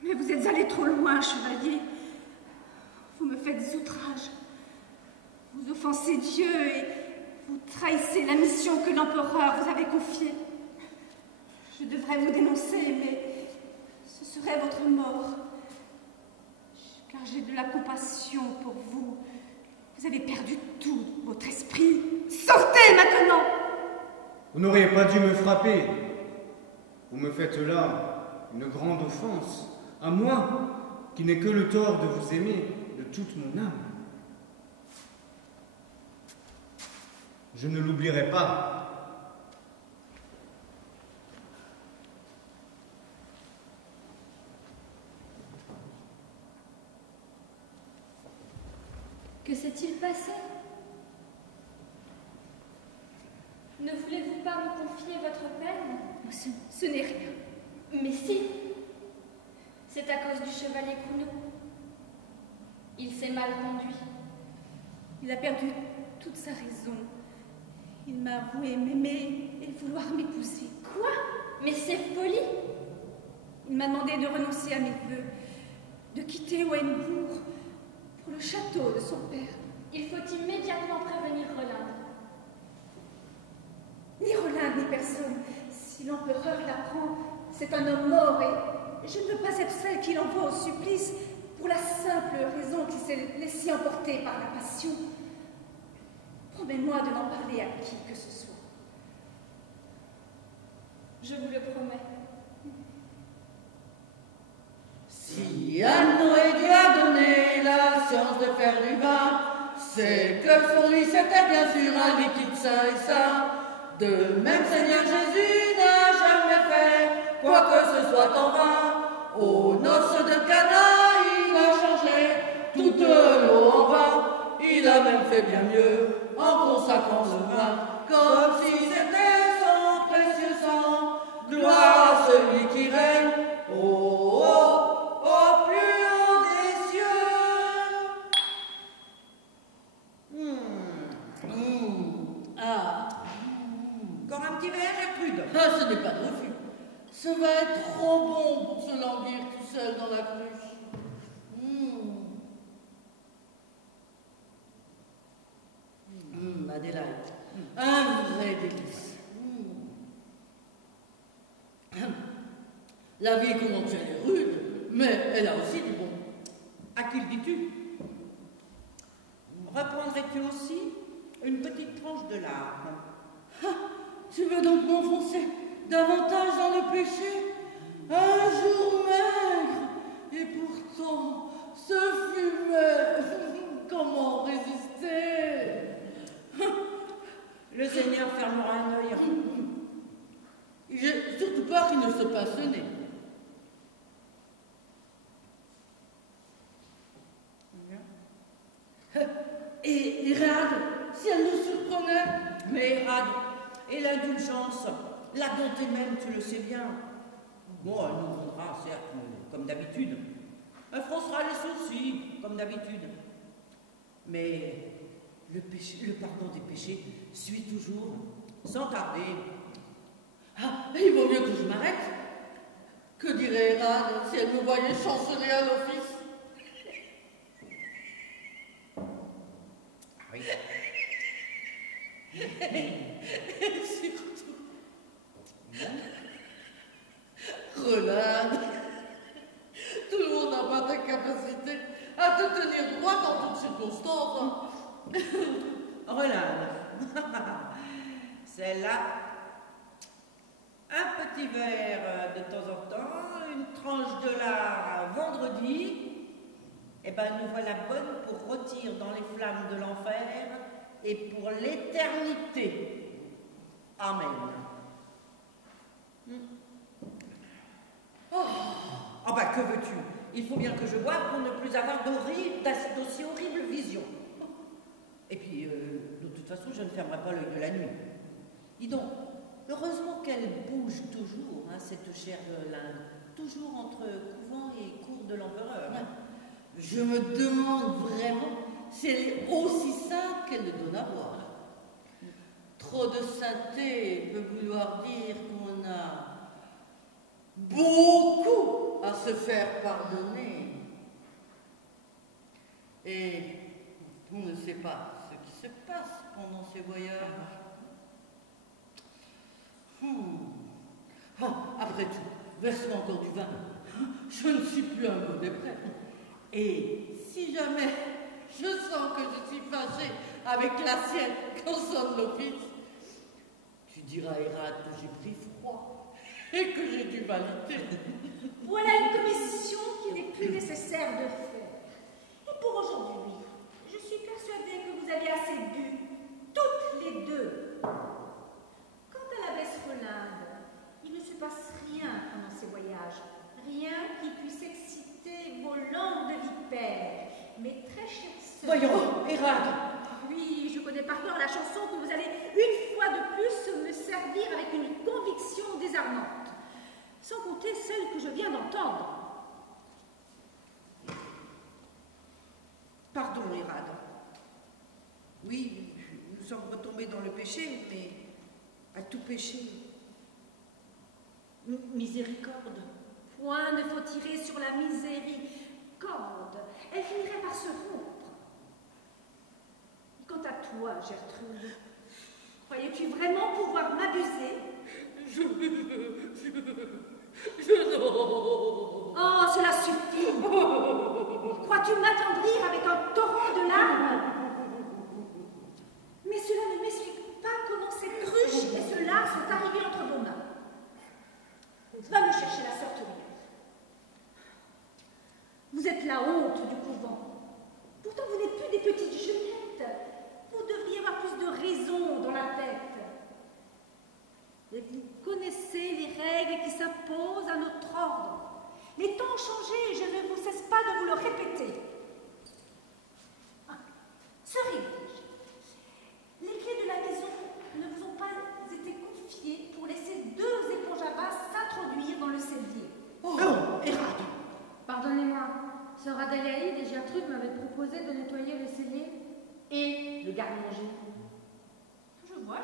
Mais vous êtes allé trop loin, chevalier. Vous me faites outrage. Vous offensez Dieu et vous trahissez la mission que l'empereur vous avait confiée. Je devrais vous dénoncer, mais ce serait votre mort. Car j'ai de la compassion pour vous. Vous avez perdu tout votre esprit. Sortez maintenant! Vous n'auriez pas dû me frapper. Vous me faites là une grande offense, à moi, qui n'ai que le tort de vous aimer de toute mon âme. Je ne l'oublierai pas. Que s'est-il passé? Ne voulez-vous pas me confier votre peine? Ce n'est rien. Mais si! C'est à cause du chevalier Cuno. Il s'est mal conduit. Il a perdu toute sa raison. Il m'a avoué m'aimer et vouloir m'épouser. Quoi? Mais c'est folie! Il m'a demandé de renoncer à mes vœux, de quitter Weymbourg pour le château de son père. Il faut immédiatement prévenir Rolinde. Ni Rolinde, ni personne. Si l'empereur l'apprend, c'est un homme mort et je ne peux pas être celle qui l'envoie au supplice pour la simple raison qu'il s'est laissé emporter par la passion. Promets-moi de n'en parler à qui que ce soit. Je vous le promets. Si Anne aurait dû a donné la science de faire du vin, c'est que pour lui c'était bien sûr un liquide sain et sain. De même Seigneur Jésus n'a jamais fait quoi que ce soit en vain. Aux noces de Cana, il a changé toute l'eau en vin. Il a même fait bien mieux en consacrant le vin, comme si c'était son précieux sang. Gloire à celui qui règne au plus haut des cieux. Encore un petit verre, Gertrude? Ah, ce n'est pas de refus. Ce va être trop bon pour se languir tout seul dans la cruche. Adélaïde, un vrai délice. La vie conventuelle est rude, mais elle a aussi du bon. À qui le dis-tu? Reprendrais-tu aussi une petite tranche de larme? Tu veux donc m'enfoncer davantage dans le péché? Un jour maigre, et pourtant ce fumait. Comment résister? Le Seigneur fermera un œil. J'ai surtout peur qu'il ne se passe le nez. Et Irad, si elle nous surprenait? Mais Irad, et l'indulgence, la bonté même, tu le sais bien. Bon, elle nous voudra, certes, comme d'habitude. Elle froncera les sourcils, comme d'habitude. Mais le pardon des péchés suit toujours, sans tarder. Ah, il vaut mieux que je m'arrête. Que dirait Irad si elle me voyait chanceler à l'office? Oui. Et surtout, Relade, tout le monde n'a pas ta capacité à te tenir droit dans toutes circonstances. Relade. Celle-là, un petit verre de temps en temps, une tranche de lard vendredi, et ben nous voilà bonnes pour rôtir dans les flammes de l'enfer et pour l'éternité. Amen. Ah ben que veux-tu? Il faut bien que je boive pour ne plus avoir d'aussi horribles visions. Et puis, de toute façon, je ne fermerai pas l'œil de la nuit. Dis donc, heureusement qu'elle bouge toujours, hein, cette chère l'Inde, toujours entre couvent et cour de l'empereur. Hein. Je me demande vraiment si elle est aussi sainte qu'elle le donne à voir. Trop de sainteté peut vouloir dire qu'on a beaucoup à se faire pardonner. Et on ne sait pas ce qui se passe pendant ces voyages. Après tout, verse-moi encore du vin. Je ne suis plus un mauvais prêtre. Et si jamais je sens que je suis fâchée avec la sienne quand sonne l'office, tu diras à Irad que j'ai pris froid et que j'ai dû valider. Voilà une commission qu'il n'est plus nécessaire de faire. Et pour aujourd'hui, je suis persuadée que vous avez assez bu, toutes les deux. Quant à l'abbesse Rolinde, il ne se passe rien pendant ces voyages. Rien qui puisse exciter vos langues de vipère. Mais très chère sœur... Voyons, Irad. Oui, je connais par cœur la chanson que vous allez une fois de plus me servir avec une conviction désarmante. Sans compter celle que je viens d'entendre. Pardon, Irad. Oui, nous sommes retombés dans le péché, mais à tout péché, miséricorde. Point ne faut tirer sur la miséricorde. Elle finirait par se rompre. Quant à toi, Gertrude, croyais-tu vraiment pouvoir m'abuser? Je non. Oh, cela suffit. Crois-tu m'attendrir avec un torrent de larmes? Mais cela ne m'explique pas comment cette cruche et ce lard sont arrivés entre vos mains. Va me chercher la sœur Thurière. Vous êtes la honte du couvent. Pourtant, vous n'êtes plus des petites jeunettes. Vous devriez avoir plus de raison dans la tête. Et vous connaissez les règles qui s'imposent à notre ordre. Les temps ont changé et je ne vous cesse pas de vous le répéter. Serait-je? Les clés de la maison ne vous ont pas été confiées pour laisser deux éponges à vase s'introduire dans le cellier. Oh, Irad! Pardonnez-moi, sœur Adélaïde et Gertrude m'avaient proposé de nettoyer le cellier et le garde-manger. Je vois,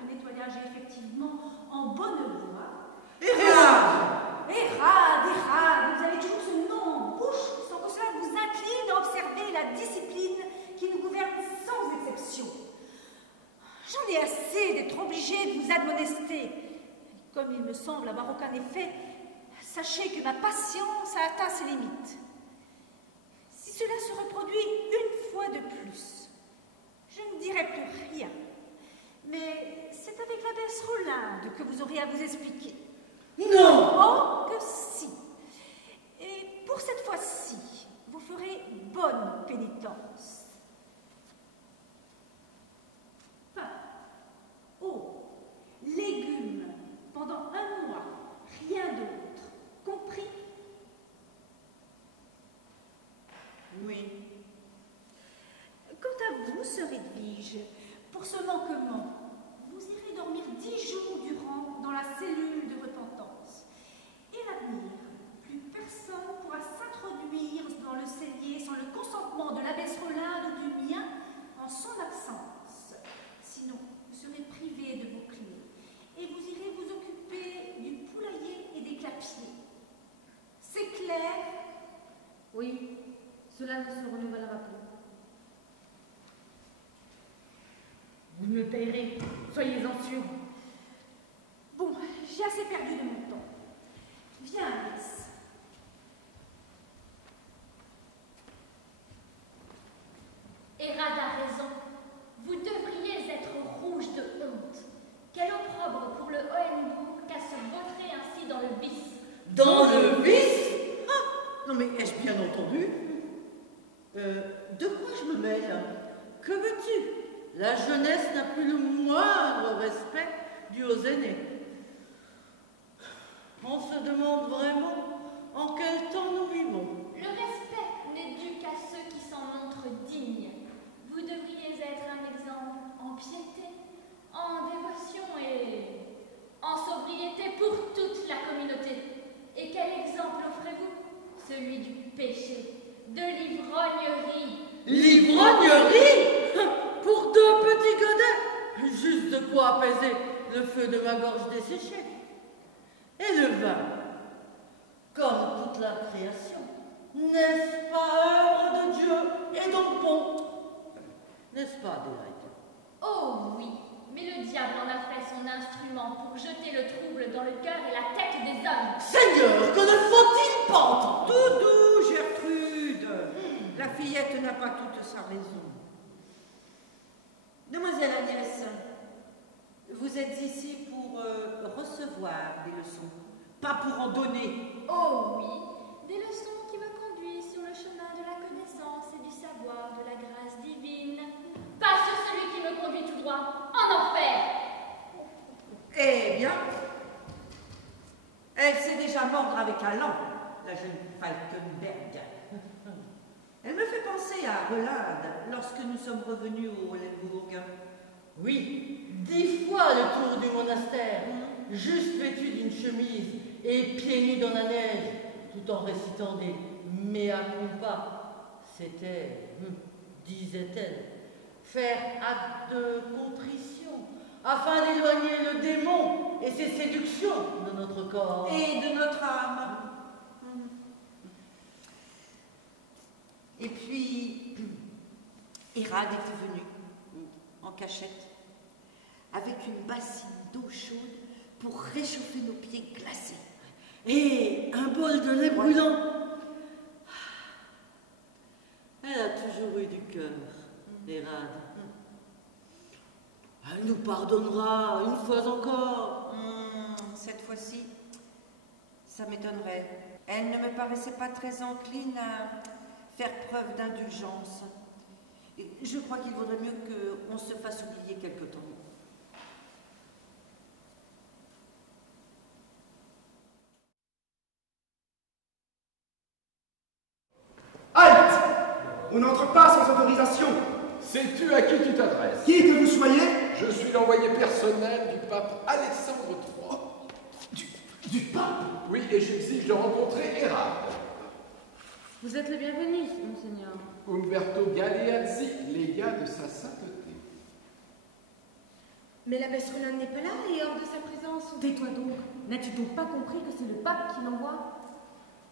le nettoyage est effectivement effectivement en bonne voie. Érade, vous avez toujours ce nom en bouche sans que cela vous incline à observer la discipline qui nous gouverne sans exception. J'en ai assez d'être obligée de vous admonester. Comme il me semble avoir aucun effet, sachez que ma patience a atteint ses limites. Si cela se reproduit une fois de plus, je ne dirai plus rien. Mais c'est avec l'abbesse Rolinde que vous aurez à vous expliquer. non. Oh, que si. Et pour cette fois-ci, vous ferez bonne pénitence. Pain, eau, légumes, pendant un mois, rien d'autre. Compris? Oui. Quant à vous, sœur Edwige, pour ce manquement, vous irez dormir 10 jours durant dans la cellule de repentance. Et l'avenir, plus personne pourra s'introduire dans le cellier sans le consentement de l'abbesse Rolinde ou du mien en son absence. Sinon, vous serez privés de vos clés et vous irez vous occuper du poulailler et des clapiers. C'est clair? Oui, cela ne se renouvellera plus. Vous me payerez, soyez-en sûrs. Bon, j'ai assez perdu de mon temps. Viens, Alice. Érade a raison. Vous devriez être rouge de honte. Quel opprobre pour le Hohenbourg qu'à se vautrer ainsi dans le vice. Dans le vice? Ah, non mais ai-je bien entendu? De quoi je me mêle? Que veux-tu? La jeunesse n'a plus le moindre respect dû aux aînés. On se demande vraiment en quel temps nous vivons. Le respect n'est dû qu'à ceux qui s'en montrent dignes. Vous devriez être un exemple en piété, en dévotion et en sobriété pour toute la communauté. Et quel exemple offrez-vous? Celui du péché, de l'ivrognerie. L'ivrognerie? Pour 2 petits godets, juste de quoi apaiser le feu de ma gorge desséchée. Et le vin, comme toute la création, n'est-ce pas œuvre de Dieu et donc bon? N'est-ce pas, Adélaïde? Oh oui, mais le diable en a fait son instrument pour jeter le trouble dans le cœur et la tête des hommes. Seigneur, que ne faut-il pas entendre? Doudou, Gertrude, la fillette n'a pas toute sa raison. Demoiselle Agnès, vous êtes ici pour recevoir des leçons, pas pour en donner. Oh oui, des leçons qui me conduisent sur le chemin de la connaissance et du savoir de la grâce divine, pas sur celui qui me conduit tout droit en enfer. Eh bien, elle sait déjà mordre avec un lan, la jeune Falkenberg. Elle me fait penser à Rolinde lorsque nous sommes revenus au Hohenbourg. Oui, 10 fois le tour du monastère, juste vêtu d'une chemise et pieds nus dans la neige, tout en récitant des mea culpa. C'était, disait-elle, faire acte de contrition, afin d'éloigner le démon et ses séductions de notre corps. Et de notre âme. Et puis, Érade était venue, en cachette, avec une bassine d'eau chaude pour réchauffer nos pieds glacés. Et un bol de lait brûlant. Elle a toujours eu du cœur, Érade. Elle nous pardonnera une fois encore. Cette fois-ci, ça m'étonnerait. Elle ne me paraissait pas très encline à faire preuve d'indulgence. Je crois qu'il vaudrait mieux qu'on se fasse oublier quelque temps. Halte! On n'entre pas sans autorisation. Sais-tu à qui tu t'adresses? Qui que vous soyez? Je suis l'envoyé personnel du pape Alexandre III. Du pape? Oui, et j'exige de rencontrer Érade. Vous êtes le bienvenu, monseigneur. Umberto Galeazzi, légat de sa sainteté. Mais l'abbesse Rolinde n'est pas là et hors de sa présence. Tais-toi donc. N'as-tu donc pas compris que c'est le pape qui l'envoie?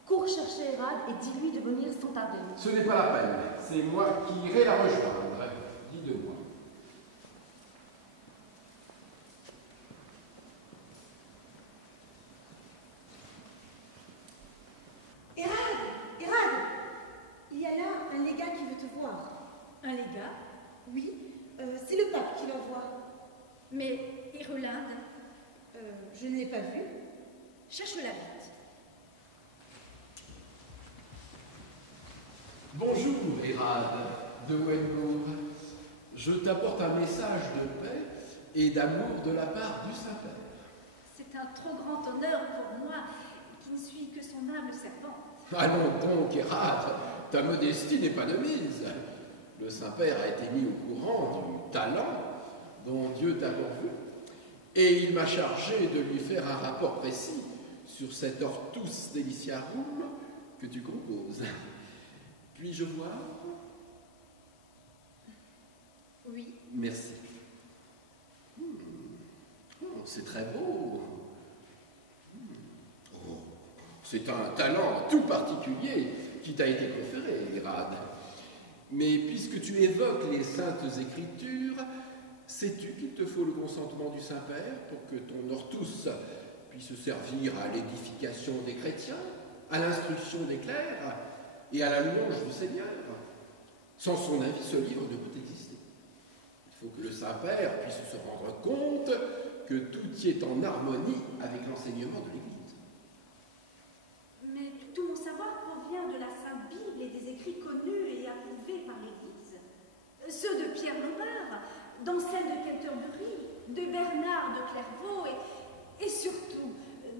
Cours chercher Hérode et dis-lui de venir sans tarder. Ce n'est pas la peine. C'est moi qui irai la rejoindre. Dis de moi. Hérode, il y a là un légat qui veut te voir. Un légat? Oui, c'est le pape qui l'envoie. Mais Hérolinde? Je ne l'ai pas vu. Cherche-la vite. Bonjour, Hérode de Wenbourg. Je t'apporte un message de paix et d'amour de la part du Saint-Père. C'est un trop grand honneur pour moi, qui ne suis que son humble servante. Allons donc, Hérode, ta modestie n'est pas de mise. Le Saint-Père a été mis au courant du talent dont Dieu t'a pourvu, et il m'a chargé de lui faire un rapport précis sur cet Hortus Deliciarum que tu composes. Puis-je voir? Oui. Merci. C'est très beau. Oh, c'est un talent tout particulier qui t'a été conféré, Hérode. Mais puisque tu évoques les Saintes Écritures, sais-tu qu'il te faut le consentement du Saint-Père pour que ton Hortus puisse servir à l'édification des chrétiens, à l'instruction des clercs et à la louange du Seigneur? Sans son avis, ce livre ne peut exister. Il faut que le Saint-Père puisse se rendre compte que tout y est en harmonie avec l'enseignement de l'Église. Mais tout mon savoir provient de la Sainte Bible et des écrits connus et approuvés par l'Église. Ceux de Pierre Lombard, d'Anselme de Canterbury, de Bernard de Clairvaux et surtout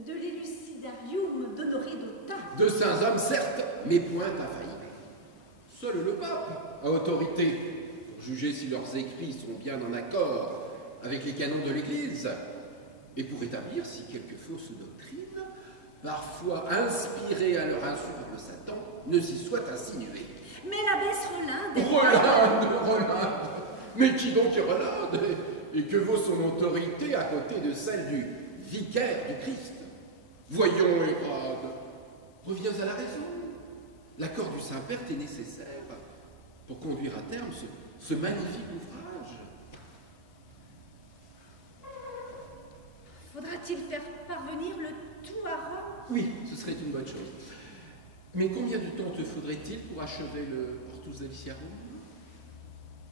de l'Elucidarium d'Honoré d'Autun. De saints hommes, certes, mais point infaillibles. Seul le pape a autorité pour juger si leurs écrits sont bien en accord avec les canons de l'Église et pour établir si quelques fausses doctrines, parfois inspirées à leur insu par le Satan, ne s'y soient insinuées. Mais l'abbesse Rolinde... Rolinde! Mais qui donc est Rolinde? Et que vaut son autorité à côté de celle du vicaire du Christ? Voyons, Hérode, reviens à la raison. L'accord du Saint-Père est nécessaire pour conduire à terme ce magnifique ouvrage. Faudra-t-il faire parvenir le tout à Rome? Oui, ce serait une bonne chose. Mais combien de temps te faudrait-il pour achever le Hortus Deliciarum?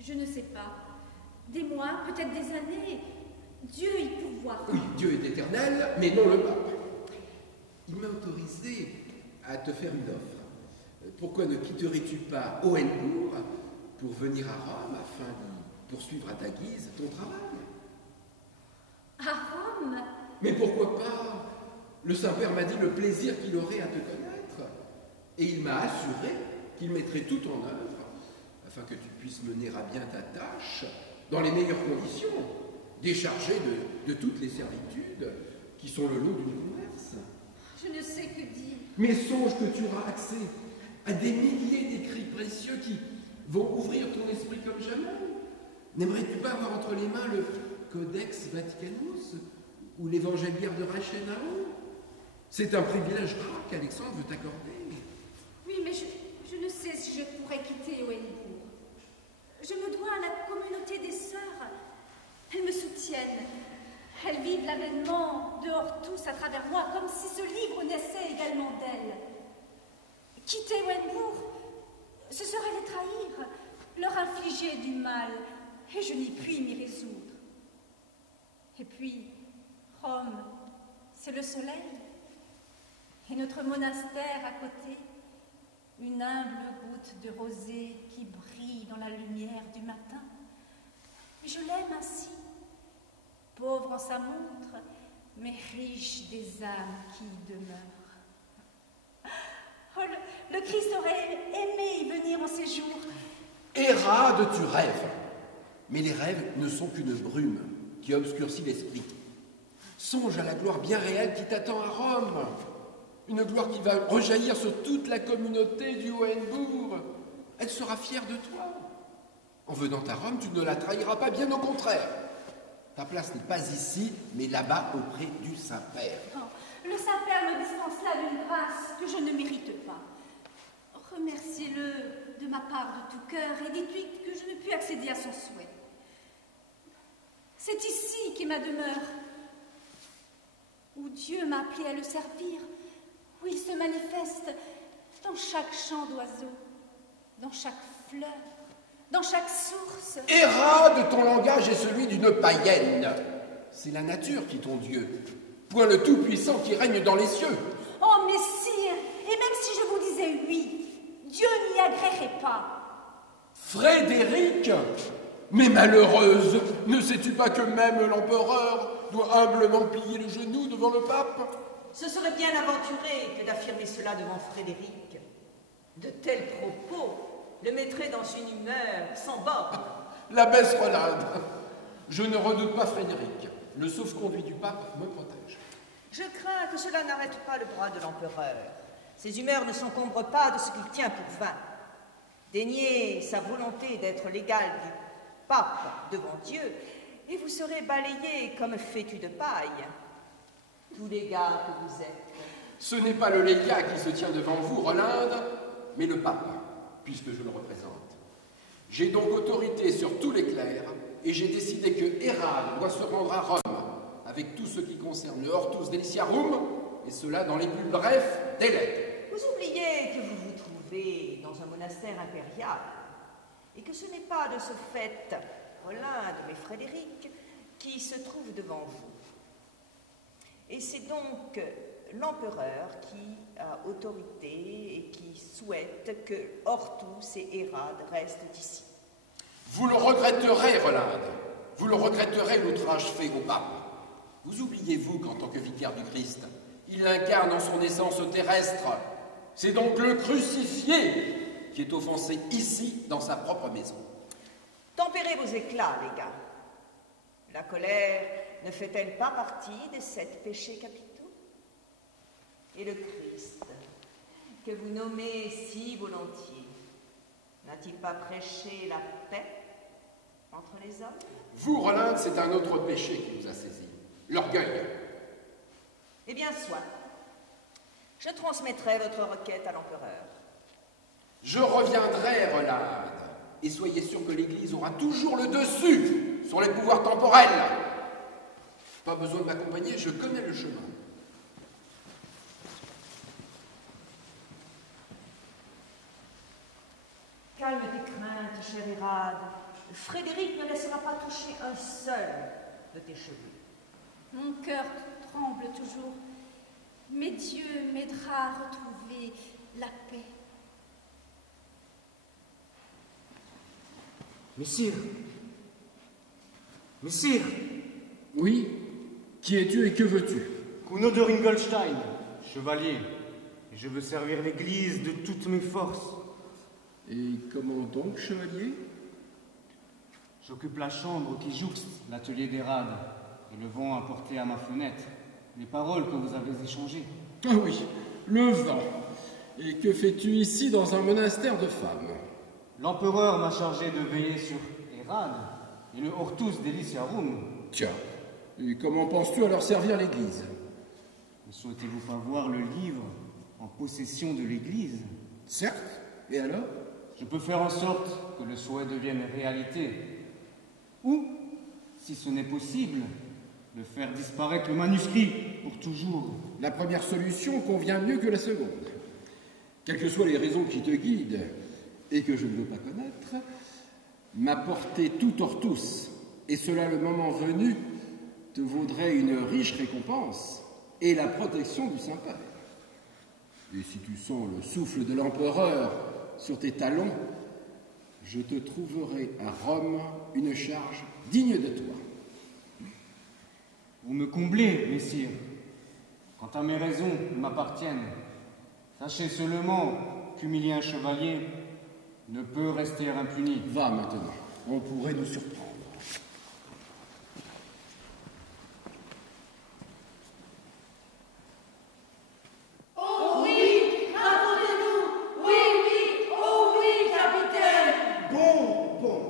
Je ne sais pas. Des mois, peut-être des années. Dieu y pourvoira. Oui, Dieu est éternel, mais non le pape. Il m'a autorisé à te faire une offre. Pourquoi ne quitterais-tu pas Oenbourg pour venir à Rome afin d'y poursuivre à ta guise ton travail? À Rome? Mais pourquoi pas? Le Saint-Père m'a dit le plaisir qu'il aurait à te connaître. Et il m'a assuré qu'il mettrait tout en œuvre afin que tu puisses mener à bien ta tâche dans les meilleures conditions, déchargé de toutes les servitudes qui sont le lot d'une commerce. Je ne sais que dire. Mais songe que tu auras accès à des milliers d'écrits précieux qui vont ouvrir ton esprit comme jamais. N'aimerais-tu pas avoir entre les mains le Codex Vaticanus ou l'Évangéliaire de Reichenau? C'est un privilège rare qu'Alexandre veut t'accorder. Oui, mais je ne sais si je pourrais quitter Oenbourg. Je me dois à la communauté des sœurs. Elles me soutiennent. Elles vivent l'avènement de Hortus à travers moi, comme si ce livre naissait également d'elles. Quitter Oenbourg, ce serait les trahir, leur infliger du mal, et je n'y puis m'y résoudre. Et puis, Rome, c'est le soleil, et notre monastère à côté, une humble goutte de rosée qui brille dans la lumière du matin. Et je l'aime ainsi, pauvre en sa montre, mais riche des âmes qui y demeurent. Oh, le Christ aurait aimé y venir en ces jours. Hérode, tu rêves. Mais les rêves ne sont qu'une brume qui obscurcit l'esprit. Songe à la gloire bien réelle qui t'attend à Rome. Une gloire qui va rejaillir sur toute la communauté du Oenbourg. Elle sera fière de toi. En venant à Rome, tu ne la trahiras pas, bien au contraire. Ta place n'est pas ici, mais là-bas auprès du Saint-Père. Oh, le Saint-Père me dispense là d'une grâce que je ne mérite pas. Remerciez-le de ma part de tout cœur et dites-lui que je ne puis accéder à son souhait. C'est ici qu'est ma demeure, où Dieu m'a appelé à le servir, où il se manifeste dans chaque chant d'oiseau, dans chaque fleur, dans chaque source. Hérade, ton langage est celui d'une païenne. C'est la nature qui est ton Dieu, point le Tout-Puissant qui règne dans les cieux. Oh, messire, et même si je vous disais oui, Dieu n'y agréerait pas. Frédéric, mais malheureuse, ne sais-tu pas que même l'empereur doit humblement plier le genou devant le pape? Ce serait bien aventuré que d'affirmer cela devant Frédéric. De tels propos le mettraient dans une humeur sans borne. La baisse Rolande. Je ne redoute pas Frédéric. Le sauf-conduit du pape me protège. Je crains que cela n'arrête pas le bras de l'empereur. Ses humeurs ne s'encombrent pas de ce qu'il tient pour vain. Daignez sa volonté d'être l'égal du pape devant Dieu, et vous serez balayé comme fétu de paille. Tous les gars que vous êtes. Ce n'est pas le légat qui se tient devant vous, Rolande, mais le pape, puisque je le représente. J'ai donc autorité sur tous les clercs, et j'ai décidé que Hérade doit se rendre à Rome, avec tout ce qui concerne le Hortus Deliciarum, et cela dans les plus brefs délais. Vous oubliez que vous vous trouvez dans un monastère impérial, et que ce n'est pas de ce fait Rolande mais Frédéric qui se trouve devant vous. Et c'est donc l'empereur qui a autorité et qui souhaite que Hortus et Hérade restent ici. Vous le regretterez, Rolande. Vous le regretterez, l'outrage fait au pape. Vous oubliez-vous qu'en tant que vicaire du Christ, il incarne en son essence terrestre. C'est donc le crucifié qui est offensé ici, dans sa propre maison. Tempérez vos éclats, les gars. La colère ne fait-elle pas partie des 7 péchés capitaux? Et le Christ, que vous nommez si volontiers, n'a-t-il pas prêché la paix entre les hommes? Vous, Rolande, c'est un autre péché qui vous a saisi, l'orgueil. Eh bien, soit. Je transmettrai votre requête à l'empereur. Je reviendrai, Rolande, et soyez sûr que l'Église aura toujours le dessus sur les pouvoirs temporels. Pas besoin de m'accompagner, je connais le chemin. Calme tes craintes, cher Hérade. Frédéric ne laissera pas toucher un seul de tes cheveux. Mon cœur tremble toujours, mais Dieu m'aidera à retrouver la paix. Messire. Messire. Oui. Qui es-tu et que veux-tu? Kuno de Ringolstein, chevalier, et je veux servir l'Église de toutes mes forces. Et comment donc, chevalier? J'occupe la chambre qui jouxte l'atelier d'Hérade, et le vent a porté à ma fenêtre les paroles que vous avez échangées. Ah oui, le vent. Et que fais-tu ici dans un monastère de femmes? L'empereur m'a chargé de veiller sur Hérade et le Hortus Deliciarum. Tiens, et comment penses-tu à leur servir l'Église? Ne souhaitez-vous pas voir le livre en possession de l'Église? Certes, et alors? Je peux faire en sorte que le souhait devienne réalité. Ou, si ce n'est possible, de faire disparaître le manuscrit pour toujours. La première solution convient mieux que la seconde. Quelles que soient les raisons qui te guident, et que je ne veux pas connaître, m'apporter tout Hortus, et cela le moment venu, te vaudrait une riche récompense et la protection du Saint-Père. Et si tu sens le souffle de l'empereur sur tes talons, je te trouverai à Rome une charge digne de toi. Vous me comblez, messire. Quant à mes raisons m'appartiennent. Sachez seulement qu'humilier un chevalier ne peut rester impuni. Va maintenant, on pourrait nous surprendre. Oh oui, racontez-nous. Oui, oui, oh oui, capitaine. Bon,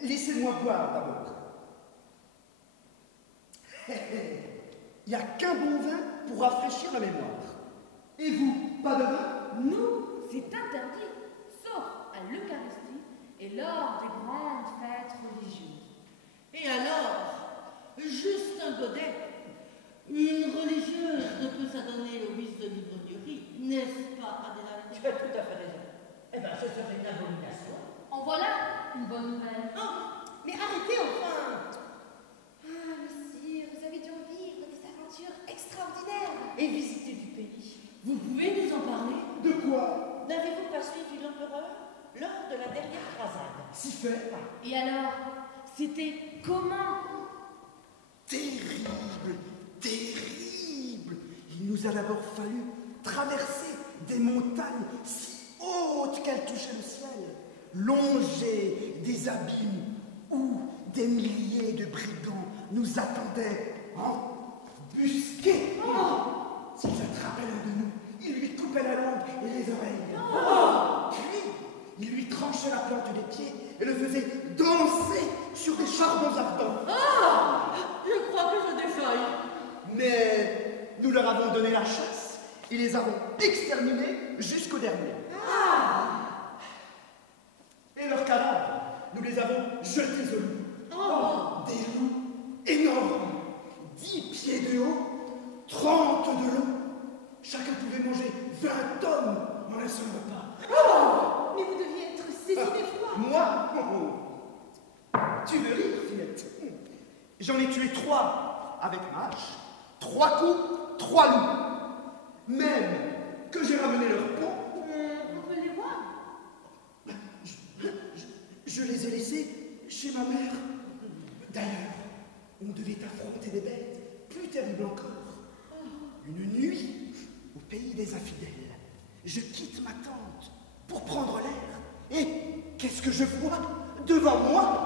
laissez-moi voir d'abord. n'y a qu'un bon vin pour rafraîchir la mémoire. Et vous, pas de vin? Nous, c'est interdit, sauf à l'Eucharistie et lors des grandes fêtes religieuses. Et alors, juste un godet. Une religieuse ne peut s'adonner au vice de l'ivrognerie, n'est-ce pas, Adélaïde? Tu as tout à fait raison. Eh bien, ce serait une abomination. En voilà une bonne nouvelle. Oh, mais arrêtez enfin! Ah, monsieur, vous avez dû vivre des aventures extraordinaires. Et visiter du pays. Vous pouvez nous en parler? De quoi? N'avez-vous pas suivi l'empereur lors de la dernière croisade? Si fait. Et alors, C'était comment? Terrible, terrible. Il nous a d'abord fallu traverser des montagnes si hautes qu'elles touchaient le ciel, longer des abîmes où des milliers de brigands nous attendaient embusqués. S'ils attrapaient l'un de nous, ils lui coupaient la langue et les oreilles. Puis, ils lui tranchaient la plante des pieds et le faisaient danser sur des charbons ardents. Je crois que je défaille. Mais nous leur avons donné la chasse et les avons exterminés jusqu'au dernier. Et leurs cadavres, nous les avons jetés au loup. Des loups énormes, 10 pieds de haut, 30 de long. Chacun pouvait manger 20 hommes en un seul repas. Mais vous deviez être saisi d'effroi. Moi? Tu veux rire, Finette? J'en ai tué 3 avec ma hache, 3 coups, 3 loups. Même que j'ai ramené leur peau. On peut les voir. Je les ai laissés chez ma mère. D'ailleurs, on devait affronter des bêtes plus terribles encore. Une nuit, au pays des infidèles, je quitte ma tente pour prendre l'air. Et qu'est-ce que je vois devant moi?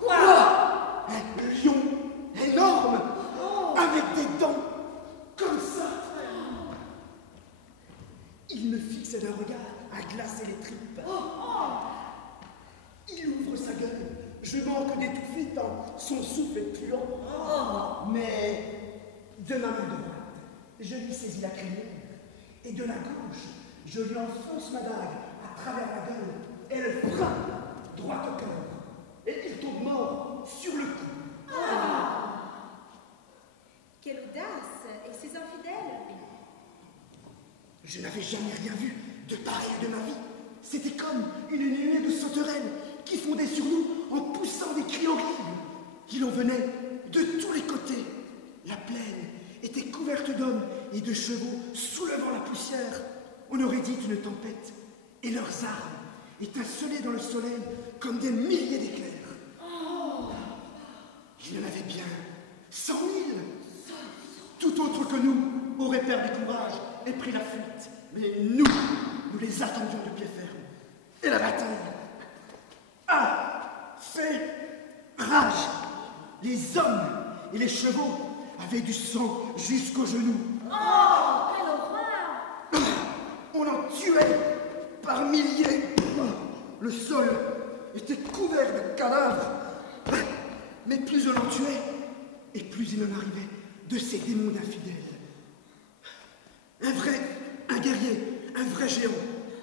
Quoi? Un lion énorme, avec des dents comme ça. Il me fixe d'un regard à glacer les tripes. Il ouvre sa gueule. Je manque d'étouffer tant son souffle est puant. Mais de ma main droite, je lui saisis la crinière. Et de la gauche, je lui enfonce ma dague à travers la gueule et le frappe droit au cœur. Et il tombe mort sur le coup. Quelle audace. Et ces infidèles? Je n'avais jamais rien vu de pareil de ma vie. C'était comme une nuée de sauterelles qui fondaient sur nous en poussant des cris horribles. Il en venait de tous les côtés. La plaine était couverte d'hommes et de chevaux soulevant la poussière. On aurait dit une tempête. Et leurs armes étincelaient dans le soleil comme des milliers d'éclairs. Il y en avait bien 100 000. Tout autre que nous aurait perdu courage et pris la fuite. Mais nous les attendions de pied ferme. Et la bataille a fait rage. Les hommes et les chevaux avaient du sang jusqu'aux genoux. quelle horreur! On en tuait par milliers. Le sol était couvert de cadavres. Mais plus on en tuait, et plus il en arrivait de ces démons d'infidèles. Un guerrier, un vrai géant,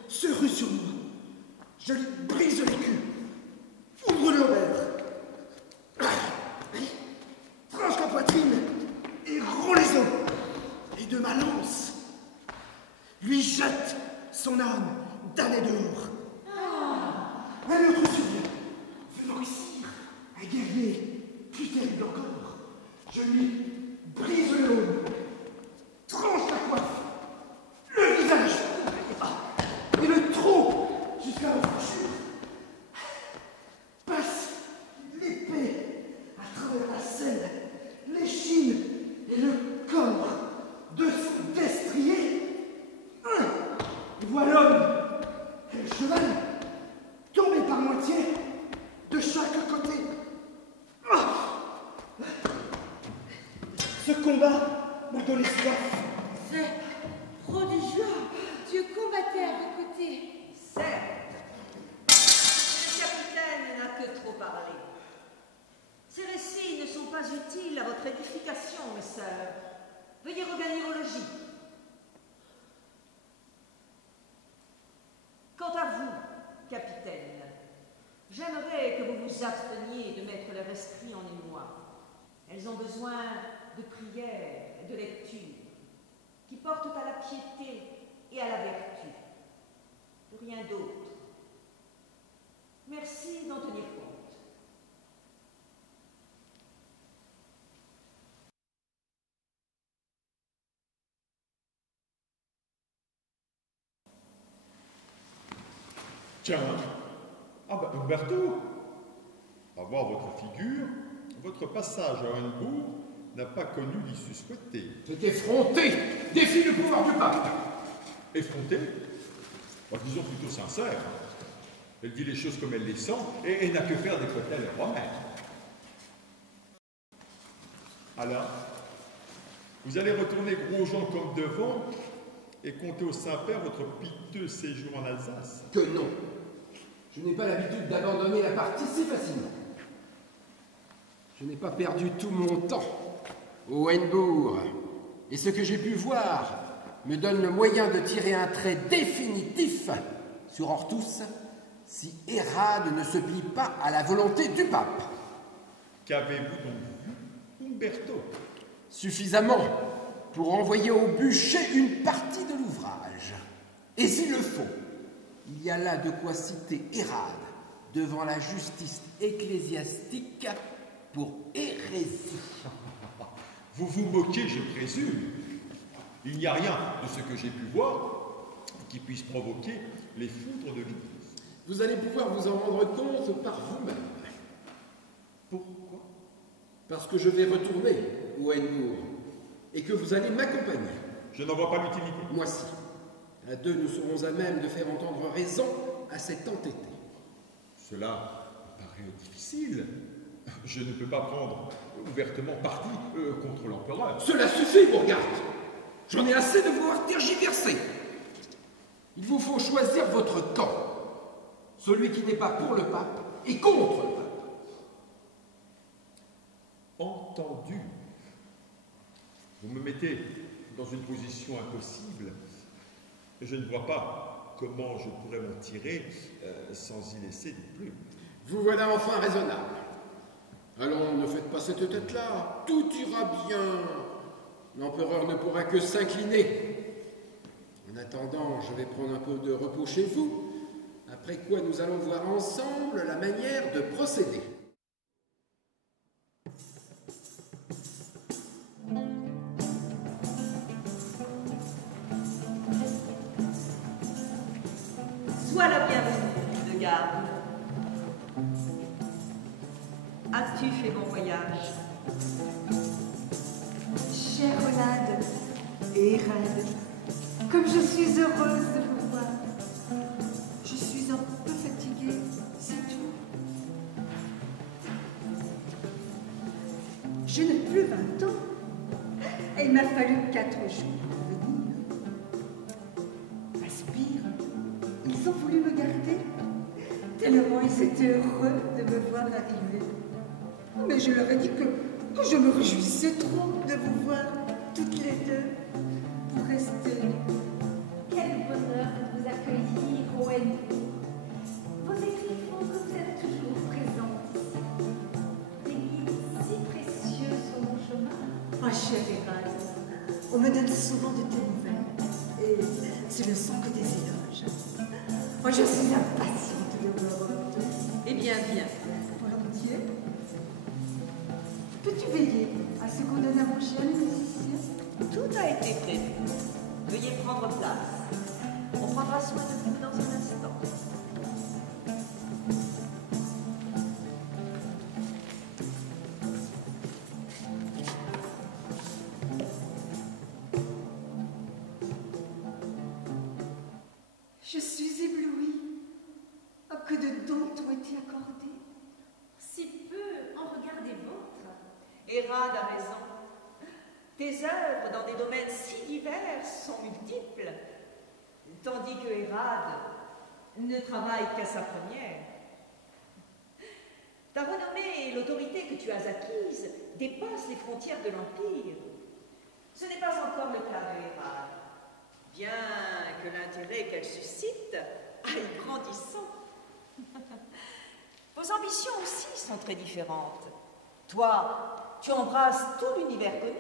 se rue sur moi. Je lui brise les culs, ouvre le lombaire, tranche la poitrine et rompt les os. Et de ma lance, lui jette son âme damnée dehors. Un autre survient, venant ici, un guerrier plus terrible encore. Je lui brise le haut, tranche la coiffe, le visage, et le tronc jusqu'à la fourchure. Passe l'épée à travers la selle, l'échine et le corps de son destrier. Et voilà l'homme et le cheval tombés par moitié de chaque côté. Ce combat m'a donné soif. C'est prodigieux. Dieu combattait à vos côtés. Certes, le capitaine n'a que trop parlé. Ces récits ne sont pas utiles à votre édification, mes sœurs. Veuillez regagner au logis. Quant à vous, capitaine, j'aimerais que vous vous absteniez de mettre leur esprit en émoi. Elles ont besoin de prières et de lecture qui portent à la piété et à la vertu. De rien d'autre. Merci d'en tenir compte. Tiens, ah ben Umberto, à voir votre figure, votre passage à Oenbourg n'a pas connu l'issue souhaitée. C'est effronté, défie le pouvoir du pape. Effronté? Disons plutôt sincère. Elle dit les choses comme elle les sent et n'a que faire des côtés les romains. Alors, vous allez retourner gros gens comme devant et compter au Saint-Père votre piteux séjour en Alsace? Que non. Je n'ai pas l'habitude d'abandonner la partie si facilement. Je n'ai pas perdu tout mon temps au Oenbourg. Et ce que j'ai pu voir me donne le moyen de tirer un trait définitif sur Ortus si Hérade ne se plie pas à la volonté du pape. Qu'avez-vous donc vu, Umberto? Suffisamment pour envoyer au bûcher une partie de l'ouvrage. Et s'il le faut, il y a là de quoi citer Hérade devant la justice ecclésiastique pour hérésie. Vous vous moquez, je présume. Il n'y a rien de ce que j'ai pu voir qui puisse provoquer les foudres de l'Église. Vous allez pouvoir vous en rendre compte par vous-même. Pourquoi? Parce que je vais retourner au Oenbourg et que vous allez m'accompagner. Je n'en vois pas l'utilité. Moi si. À deux, nous serons à même de faire entendre raison à cet entêté. Cela paraît difficile. Je ne peux pas prendre ouvertement parti contre l'empereur. Cela suffit, Bourgard. J'en ai assez de vous voir tergiverser. Il vous faut choisir votre camp. Celui qui n'est pas pour le pape et contre le pape. Entendu. Vous me mettez dans une position impossible. Je ne vois pas comment je pourrais m'en tirer sans y laisser des plumes. Vous voilà enfin raisonnable. Allons, ne faites pas cette tête-là. Tout ira bien. L'empereur ne pourra que s'incliner. En attendant, je vais prendre un peu de repos chez vous, après quoi nous allons voir ensemble la manière de procéder. Sois la bienvenue, de garde. As-tu fait mon voyage? Chère Olade et Hérade, comme je suis heureuse de vous voir. Je suis un peu fatiguée, c'est tout. Je n'ai plus 20 ans. Et il m'a fallu 4 jours pour venir. Aspire, ils ont voulu me garder, tellement ils étaient heureux de me voir arriver. Mais je leur ai dit que je me réjouissais trop de vous voir toutes les deux pour rester. Quel bonheur de vous accueillir au Oenbourg. Vos écrits font que vous êtes toujours présente ici. Des guides si précieux sur mon chemin. Ma chère Hérade, on me donne souvent de tes nouvelles et ce ne sont que des éloges. Moi, je suis impatiente de vous revoir. Eh bien, viens. Volontiers. Peux-tu veiller à ce qu'on donne à manger à mes musiciens? Tout a été prévu. Veuillez prendre place. On prendra soin de vous dans un instant. Je suis éblouie. Oh, que de dons t'ont été accordés. Si peu en regard des vôtres. Hérade a raison. Tes œuvres dans des domaines si divers sont multiples, tandis que Hérade ne travaille qu'à sa première. Ta renommée et l'autorité que tu as acquise dépassent les frontières de l'Empire. Ce n'est pas encore le cas de Hérade, bien que l'intérêt qu'elle suscite aille grandissant. Vos ambitions aussi sont très différentes. Toi, tu embrasses tout l'univers connu,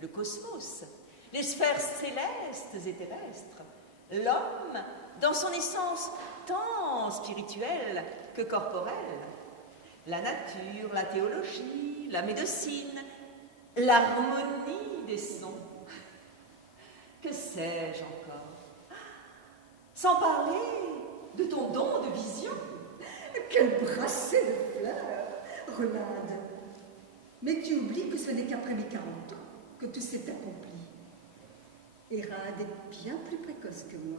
le cosmos, les sphères célestes et terrestres, l'homme dans son essence tant spirituelle que corporelle, la nature, la théologie, la médecine, l'harmonie des sons. Que sais-je encore? Sans parler de ton don de vision. Quel brasset de fleurs, Rolande. Mais tu oublies que ce n'est qu'après mes 40 ans que tout s'est accompli. Hérade est bien plus précoce que moi.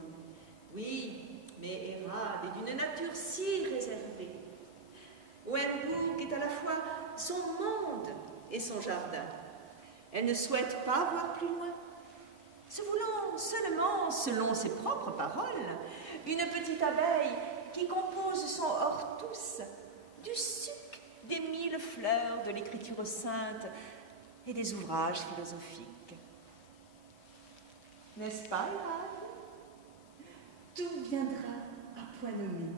Oui, mais Hérade est d'une nature si réservée. Wenbourg est à la fois son monde et son jardin. Elle ne souhaite pas voir plus loin, se voulant seulement, selon ses propres paroles, une petite abeille qui compose son ortus du suc des 1000 fleurs de l'écriture sainte et des ouvrages philosophiques. N'est-ce pas, Hérade? Tout viendra à point nommé,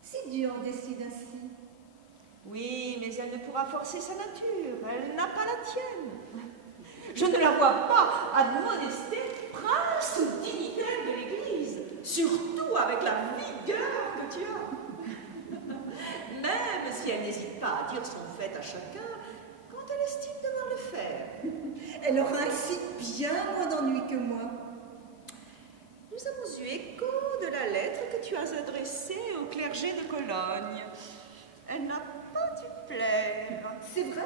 si Dieu en décide ainsi. Oui, mais elle ne pourra forcer sa nature, elle n'a pas la tienne. Je ne la vois pas admonester prince ou dignitaire de l'Église, surtout avec la vigueur que tu as. Même si elle n'hésite pas à dire son fait à chacun quand elle estime devoir le faire. Elle aura ainsi bien moins d'ennuis que moi. Nous avons eu écho de la lettre que tu as adressée au clergé de Cologne. Elle n'a pas dû plaire. C'est vrai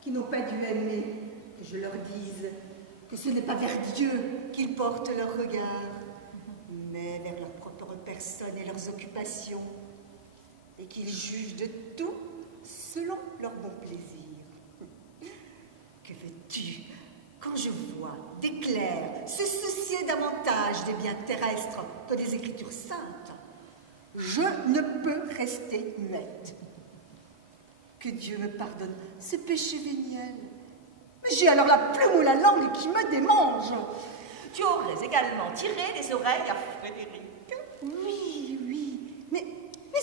qu'ils n'ont pas dû aimer que je leur dise que ce n'est pas vers Dieu qu'ils portent leur regard, mais vers leur propre personne et leurs occupations, et qu'ils jugent de tout selon leur bon plaisir. Que veux-tu quand je vois des clercs se soucier davantage des biens terrestres que des écritures saintes? Je ne peux rester muette. Que Dieu me pardonne ce péché véniel. Mais j'ai alors la plume ou la langue qui me démange. Tu aurais également tiré les oreilles à Frédéric. Oui, oui, mais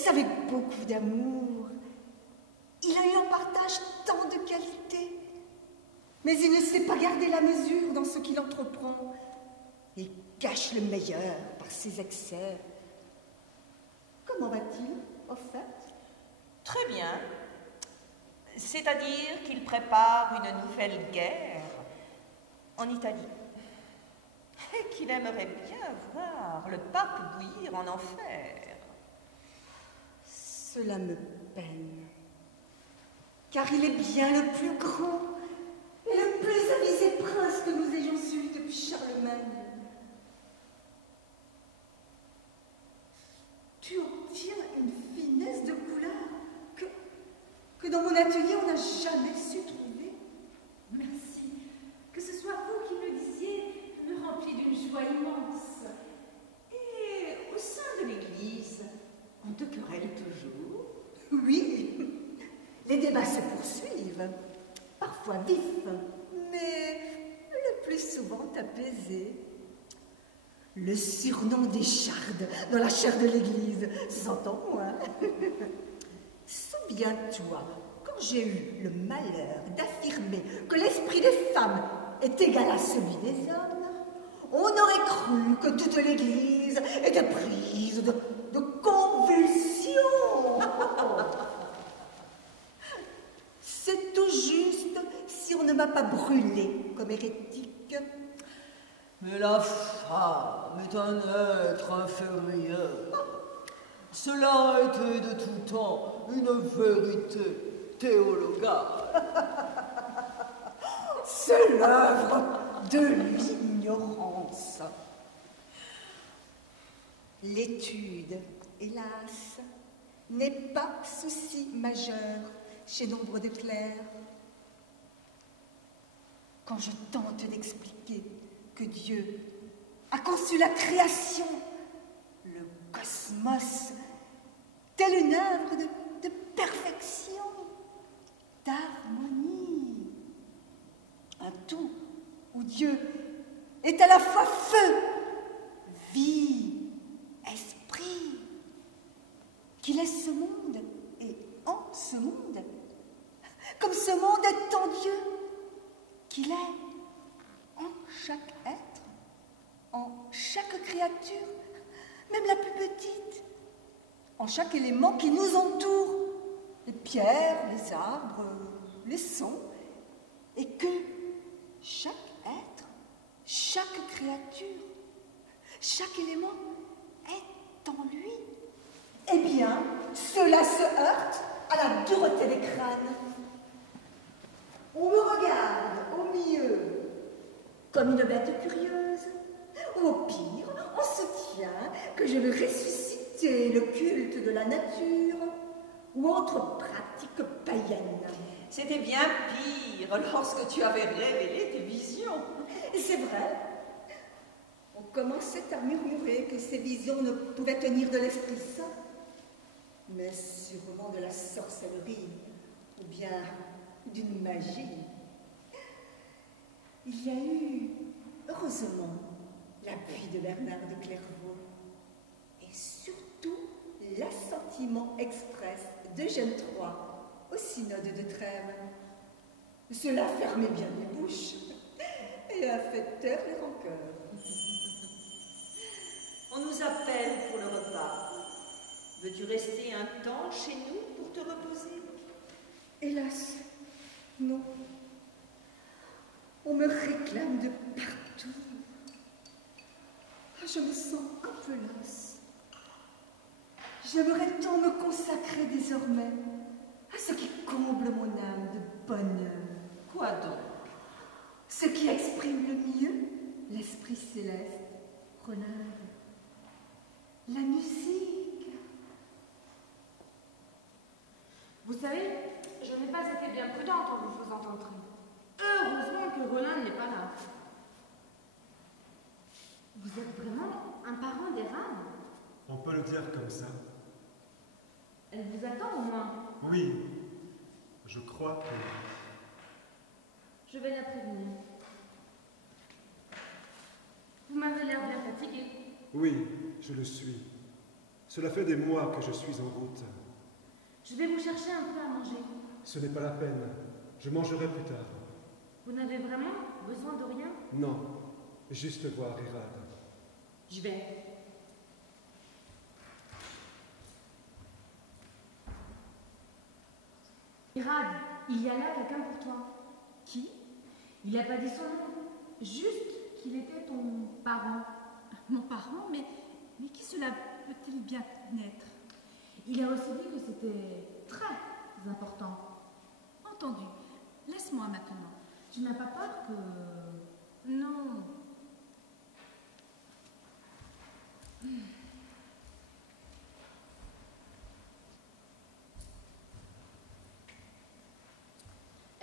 avec beaucoup d'amour. Il a eu en partage tant de qualités. Mais il ne sait pas garder la mesure dans ce qu'il entreprend. Il cache le meilleur par ses excès. Comment va-t-il, au fait? Très bien. C'est-à-dire qu'il prépare une nouvelle guerre en Italie. Et qu'il aimerait bien voir le pape bouillir en enfer. Cela me peine. Car il est bien le plus grand et le plus avisé prince que nous ayons eu depuis Charlemagne. Tu obtiens une finesse de couleur que dans mon atelier on n'a jamais su trouver. Merci. Que ce soit vous qui me le disiez me remplit d'une joie immense. Et au sein de l'Église, on te querelle toujours? Oui, les débats se poursuivent, parfois vifs, mais le plus souvent apaisés. Le surnom d'Écharde dans la chaire de l'Église s'entend moins. Souviens-toi, quand j'ai eu le malheur d'affirmer que l'esprit des femmes est égal à celui des hommes, on aurait cru que toute l'Église était prise de convulsions. C'est tout juste si on ne m'a pas brûlée comme hérétique. Mais la femme est un être inférieur. Cela a été de tout temps une vérité théologale. C'est l'œuvre de l'ignorance. L'étude, hélas, n'est pas souci majeur chez nombre de clercs. Quand je tente d'expliquer que Dieu a conçu la création, le cosmos, telle une œuvre de perfection, d'harmonie, un tout où Dieu est à la fois feu, vie, esprit, qu'il est ce monde et en ce monde, comme ce monde est en Dieu, qu'il est en chaque être, en chaque créature, même la plus petite, en chaque élément qui nous entoure, les pierres, les arbres, les sons, et que chaque être, chaque créature, chaque élément est en lui. Eh bien, cela se heurte à la dureté des crânes. On me regarde au milieu comme une bête curieuse, ou au pire, on soutient que je veux ressusciter le culte de la nature, ou autre pratique païenne. C'était bien pire lorsque tu avais révélé tes visions. C'est vrai. On commençait à murmurer que ces visions ne pouvaient tenir de l'Esprit Saint, mais sûrement de la sorcellerie, ou bien d'une magie. Il y a eu, heureusement, l'appui de Bernard de Clairvaux, et surtout l'assentiment express d'Eugène III au synode de Trèves. Cela fermait bien les bouches et a fait taire les rancœurs. On nous appelle pour le repas. Veux-tu rester un temps chez nous pour te reposer? Hélas, non. On me réclame de partout. Je me sens un peu lasse. J'aimerais tant me consacrer désormais à ce qui comble mon âme de bonheur. Quoi donc? Ce qui exprime le mieux l'esprit céleste, Renard. La musique. Vous savez, je n'ai pas été bien prudente en vous faisant entrer. Heureusement que Roland n'est pas là. Vous êtes vraiment un parent d'Érable? On peut le dire comme ça. Elle vous attend au moins? Oui, je crois que... Je vais la prévenir. Vous m'avez l'air bien fatigué. Oui, je le suis. Cela fait des mois que je suis en route. Je vais vous chercher un peu à manger. Ce n'est pas la peine. Je mangerai plus tard. Vous n'avez vraiment besoin de rien? Non, juste voir Hérade. Je vais. Hérade, il y a là quelqu'un pour toi. Qui? Il n'a pas dit son nom. Juste qu'il était ton parent. Mon parent? Mais qui cela peut-il bien être? Il a aussi dit que c'était très important. Entendu. Laisse-moi maintenant. Tu n'as pas peur que... Non.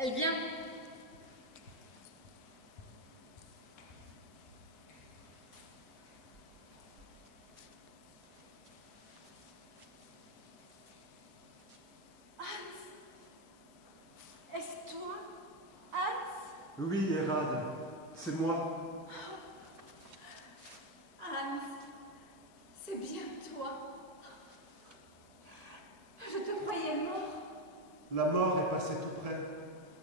Elle vient. Est-ce toi, Hans? Oui, Hérade, c'est moi. Hans, c'est bien toi. Je te croyais mort. La mort est passée tout près,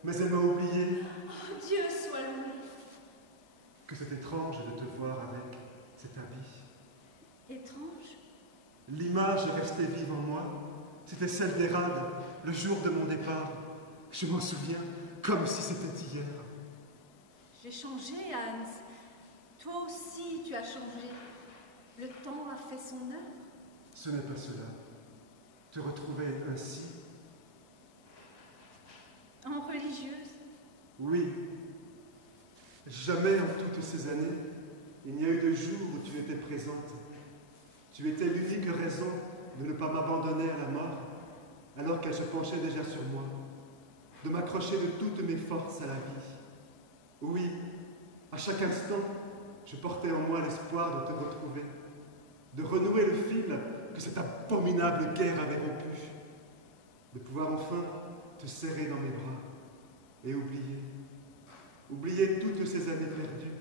mais elle m'a oublié. Oh, Dieu soit loué. Que c'est étrange de te voir avec cet habit. Étrange? L'image est restée vive en moi. C'était celle d'Hérade, le jour de mon départ. Je m'en souviens comme si c'était hier. J'ai changé, Hans. Toi aussi, tu as changé. Le temps a fait son œuvre. Ce n'est pas cela. Te retrouver ainsi. En religieuse? Oui. Jamais en toutes ces années, il n'y a eu de jour où tu étais présente. Tu étais l'unique raison de ne pas m'abandonner à la mort, alors qu'elle se penchait déjà sur moi, de m'accrocher de toutes mes forces à la vie. Oui, à chaque instant, je portais en moi l'espoir de te retrouver, de renouer le fil que cette abominable guerre avait rompu, de pouvoir enfin te serrer dans mes bras et oublier. oublier toutes ces années perdues,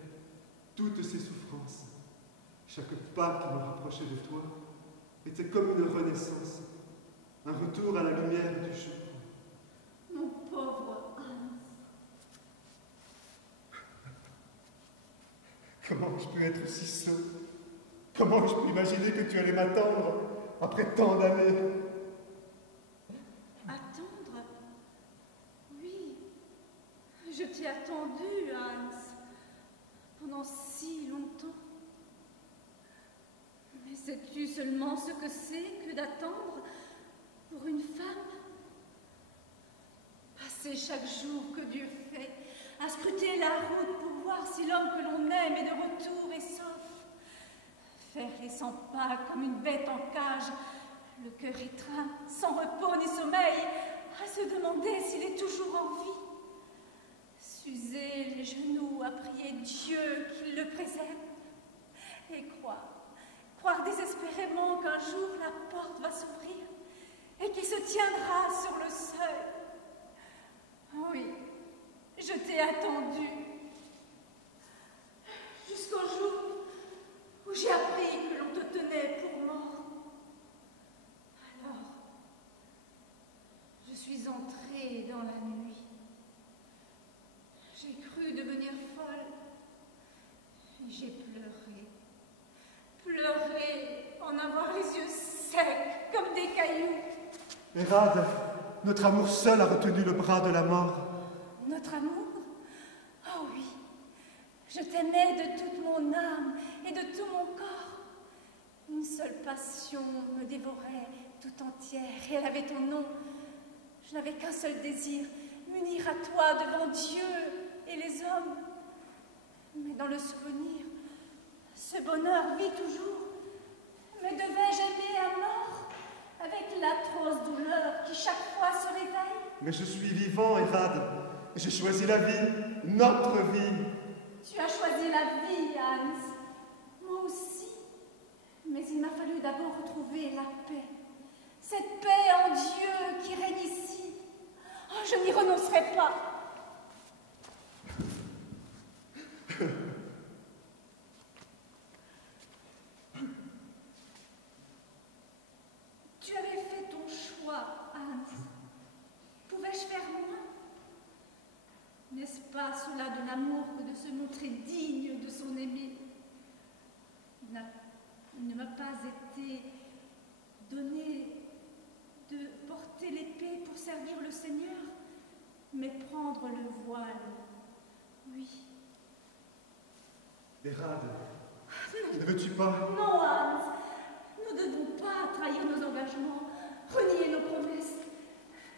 toutes ces souffrances. Chaque pas qui me rapprochait de toi était comme une renaissance, un retour à la lumière du jour. Mon pauvre Hans. Comment je peux être si sot? Comment je peux imaginer que tu allais m'attendre après tant d'années? Attendre? Oui, je t'ai attendu, Hans, pendant si longtemps. Mais sais-tu seulement ce que c'est que d'attendre pour une femme? Passer chaque jour que Dieu fait à scruter la route pour voir si l'homme que l'on aime est de retour et sauf. Faire les 100 pas comme une bête en cage, le cœur étreint, sans repos ni sommeil, à se demander s'il est toujours en vie. S'user les genoux à prier Dieu qu'il le préserve. Et croire désespérément qu'un jour la porte va s'ouvrir et qu'il se tiendra sur le seuil. Oui, je t'ai attendu jusqu'au jour où j'ai appris que l'on te tenait pour mort. Alors, je suis entrée dans la nuit. J'ai cru devenir folle et j'ai pleuré en avoir les yeux secs comme des cailloux. Hérade, notre amour seul a retenu le bras de la mort. Notre amour? Oh oui, je t'aimais de toute mon âme et de tout mon corps. Une seule passion me dévorait tout entière et elle avait ton nom. Je n'avais qu'un seul désir, m'unir à toi devant Dieu et les hommes. Mais dans le souvenir, ce bonheur vit toujours. Mais devais-je aimer à mort avec l'atroce douleur qui chaque fois se réveille? Mais je suis vivant, Hérade. J'ai choisi la vie, notre vie. Tu as choisi la vie, Hans. Moi aussi. Mais il m'a fallu d'abord retrouver la paix. Cette paix en Dieu qui règne ici. Oh, je n'y renoncerai pas. Tu avais fait ton choix, Hans. Pouvais-je faire moins? N'est-ce pas cela de l'amour que de se montrer digne de son aimé? Il ne m'a pas été donné de porter l'épée pour servir le Seigneur, mais prendre le voile. Oui. Hérade, ne veux-tu pas? Non, Hans. Nous ne devons pas trahir nos engagements, renier nos promesses.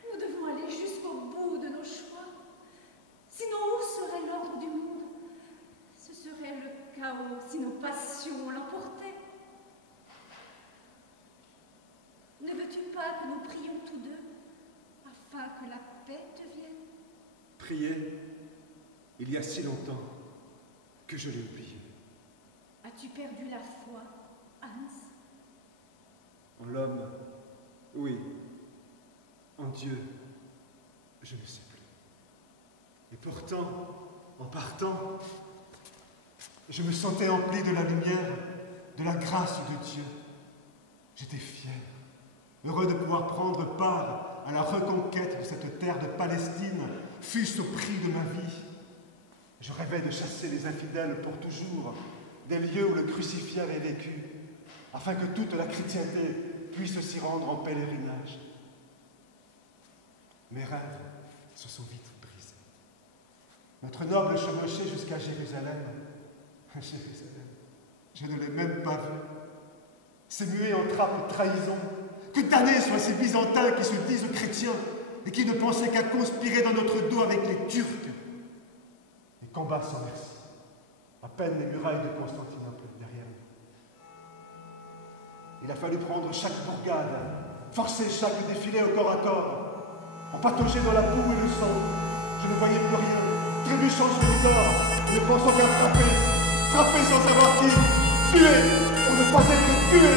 Nous devons aller jusqu'au bout de nos choix. Sinon, où serait l'ordre du monde? Ce serait le chaos si nos passions l'emportaient. Ne veux-tu pas que nous prions tous deux, afin que la paix devienne? Prier, il y a si longtemps que je l'ai oublié. As-tu perdu la foi, Hans? En l'homme, oui. En Dieu, je ne sais plus. Et pourtant, en partant, je me sentais empli de la lumière, de la grâce de Dieu. J'étais fier, heureux de pouvoir prendre part à la reconquête de cette terre de Palestine, fût-ce au prix de ma vie. Je rêvais de chasser les infidèles pour toujours des lieux où le crucifié avait vécu, afin que toute la chrétienté puisse s'y rendre en pèlerinage. Mes rêves se sont vite brisés. Notre noble chevauchait jusqu'à Jérusalem. Jérusalem, je ne l'ai même pas vu. C'est muet en trappe trahison. Que damnés soient ces Byzantins qui se disent chrétiens et qui ne pensaient qu'à conspirer dans notre dos avec les Turcs. Les combats sans merci. À peine les murailles de Constantinople derrière nous. Il a fallu prendre chaque bourgade, forcer chaque défilé au corps à corps, empatauger dans la boue et le sang. Je ne voyais plus rien, trébuchant sur les corps, ne pensant qu'à frapper sans savoir qui, tuer pour ne pas être tué.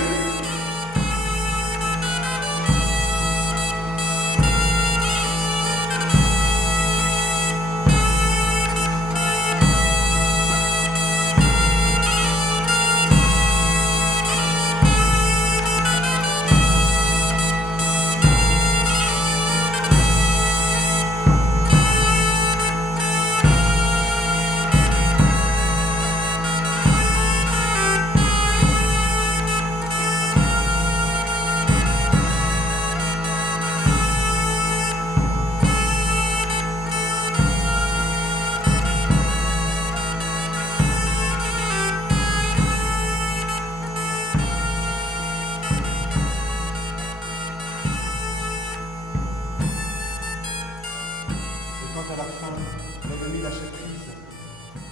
l'ennemi lâchait prise.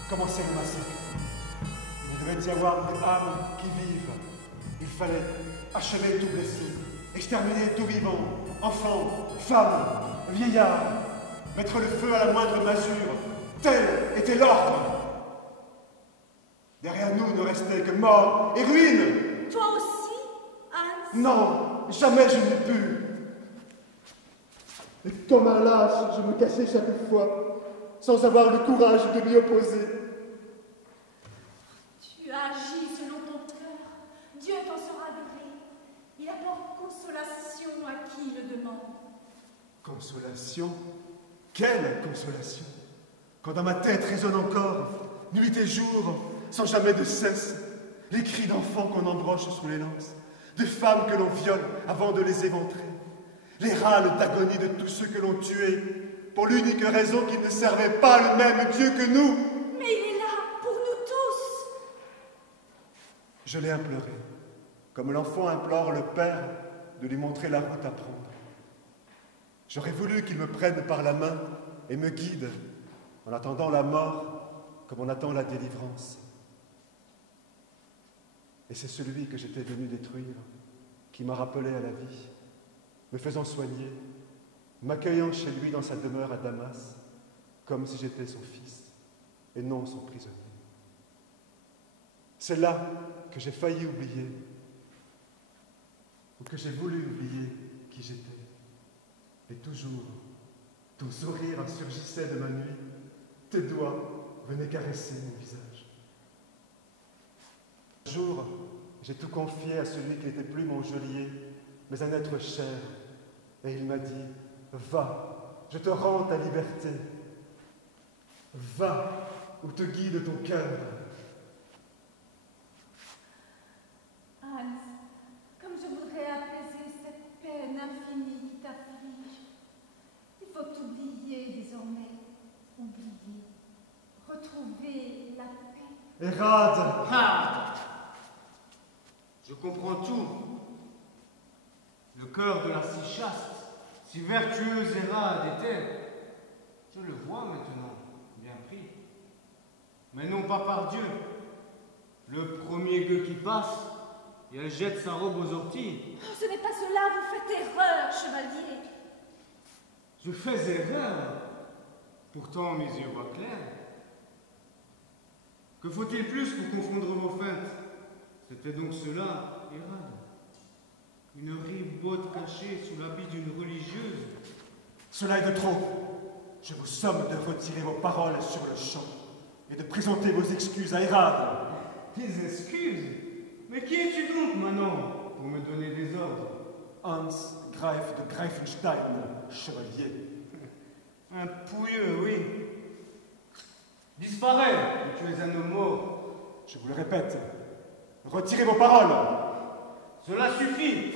Commençait le massacre. Il devait y avoir des âmes qui vivent. Il fallait achever tout blessé, exterminer tout vivant, enfants, femmes, vieillards, mettre le feu à la moindre masure. Tel était l'ordre. Derrière nous ne restait que mort et ruine. Toi aussi, Hans? Non, jamais je n'ai pu. Et comme un lâche, je me cachais chaque fois, sans avoir le courage de m'y opposer. Tu agis selon ton cœur. Dieu t'en sera gré. Il apporte consolation à qui le demande. Consolation? Quelle consolation? Quand dans ma tête résonne encore, nuit et jour, sans jamais de cesse, les cris d'enfants qu'on embroche sous les lances, de femmes que l'on viole avant de les éventrer, les râles d'agonie de tous ceux que l'on tuait, pour l'unique raison qu'ils ne servaient pas le même Dieu que nous. Mais il est là pour nous tous. Je l'ai imploré, comme l'enfant implore le père de lui montrer la route à prendre. J'aurais voulu qu'il me prenne par la main et me guide en attendant la mort comme on attend la délivrance. Et c'est celui que j'étais venu détruire qui m'a rappelé à la vie, me faisant soigner, m'accueillant chez lui dans sa demeure à Damas, comme si j'étais son fils et non son prisonnier. C'est là que j'ai failli oublier, ou que j'ai voulu oublier qui j'étais. Et toujours, ton sourire surgissait de ma nuit, tes doigts venaient caresser mon visage. Un jour, j'ai tout confié à celui qui n'était plus mon geôlier, mais un être cher, et il m'a dit, va, je te rends ta liberté. Va où te guide ton cœur. Hans, comme je voudrais apaiser cette peine infinie qui t'afflige. Il faut t'oublier désormais, oublier, retrouver la paix. Hérade! Je comprends tout. Le cœur de la si chaste, si vertueuse Hérade était, je le vois maintenant, bien pris. Mais non pas par Dieu. Le premier gueux qui passe, et elle jette sa robe aux orties. Oh, ce n'est pas cela, vous faites erreur, chevalier. Je fais erreur. Pourtant mes yeux voient clair. Que faut-il plus pour confondre vos feintes? C'était donc cela, Hérade. Une ribote cachée sous l'habit d'une religieuse. Cela est de trop. Je vous somme de retirer vos paroles sur le champ et de présenter vos excuses à Hérade. Des excuses? Mais qui es-tu donc, Manon, pour me donner des ordres? Hans Greif de Greifenstein, chevalier. Un pouilleux, oui. Disparais, ou tu es un homme mort. Je vous le répète, retirez vos paroles. Cela suffit.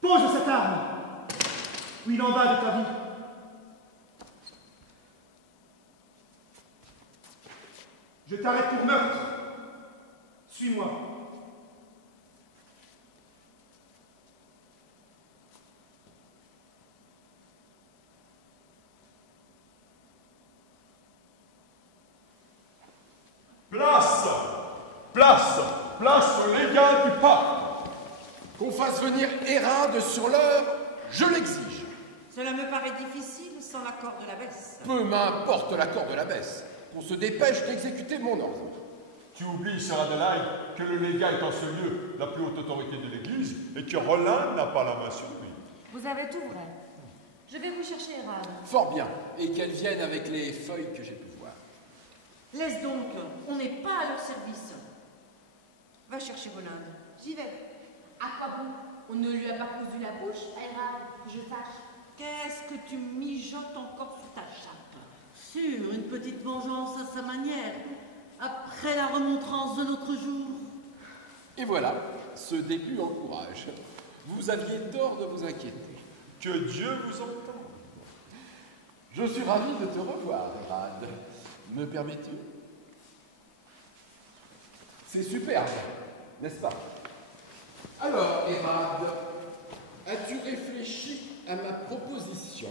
Pose cette arme, ou il en va de ta vie. Je t'arrête pour meurtre. Suis-moi. Place! Place! Place au légat du pape! Qu'on fasse venir Hérade sur l'heure, je l'exige. Cela me paraît difficile sans l'accord de l'abbesse. Peu m'importe l'accord de l'abbesse. On se dépêche d'exécuter mon ordre. Tu oublies, Sir Adelaide, que le légat est en ce lieu la plus haute autorité de l'Église et que Rollin n'a pas la main sur lui. Vous avez tout vrai. Je vais vous chercher Hérade. Fort bien, et qu'elle vienne avec les feuilles que j'ai pu voir. Laisse donc, on n'est pas à leur service. Va chercher Rolinde. J'y vais. À quoi bon? On ne lui a pas cousu la bouche, Hérade, que je sache. Qu'est-ce que tu mijotes encore sous ta chape? Sûr, une petite vengeance à sa manière, après la remontrance de l'autre jour. Et voilà, ce début encourage. Vous aviez tort de vous inquiéter. Que Dieu vous entende. Je suis ravi de te revoir, Hérade. Me permets-tu? C'est superbe, n'est-ce pas? Alors, Hérode, as-tu réfléchi à ma proposition?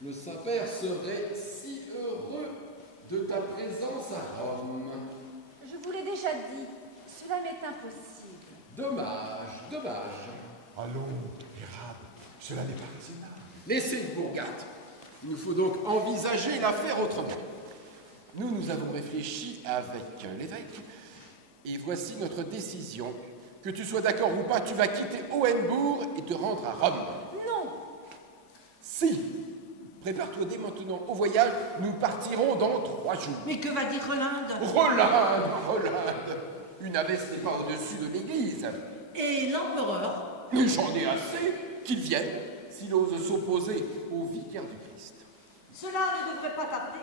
Le Saint-Père serait si heureux de ta présence à Rome. Je vous l'ai déjà dit, cela m'est impossible. Dommage, dommage. Allons, Hérode, cela n'est pas raisonnable. Laissez Bourgade. Il nous faut donc envisager l'affaire autrement. Nous avons réfléchi avec l'évêque, et voici notre décision. Que tu sois d'accord ou pas, tu vas quitter Hohenbourg et te rendre à Rome. Non. Si. Prépare-toi dès maintenant au voyage, nous partirons dans 3 jours. Mais que va dire Rolinde? Rolinde. Une abbesse n'est pas au-dessus de l'église. Et l'empereur? Mais j'en ai assez qu'il vienne, s'il ose s'opposer au vicaire du Christ. Cela ne devrait pas tarder.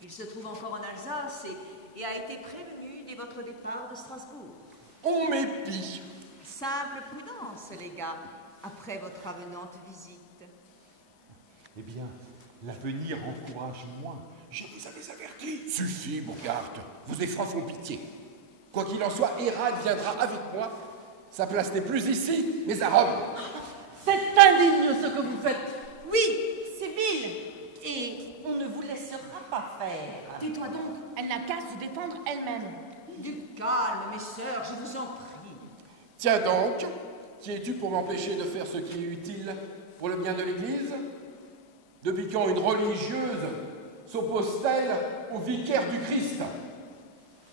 Il se trouve encore en Alsace et a été prévenu dès votre départ de Strasbourg. On m'épie. Simple prudence, les gars, après votre avenante visite. Eh bien, l'avenir encourage moins. Je vous avais averti. Suffit, Bourgade. Vos effrois font pitié. Quoi qu'il en soit, Hérode viendra avec moi. Sa place n'est plus ici, mais à Rome. C'est indigne ce que vous faites. Oui, c'est vil. Et on ne vous laissera pas faire. Tais-toi donc, elle n'a qu'à se défendre elle-même. Du calme, mes sœurs, je vous en prie. Tiens donc, qui es-tu pour m'empêcher de faire ce qui est utile pour le bien de l'Église? Depuis quand une religieuse s'oppose-t-elle au vicaire du Christ?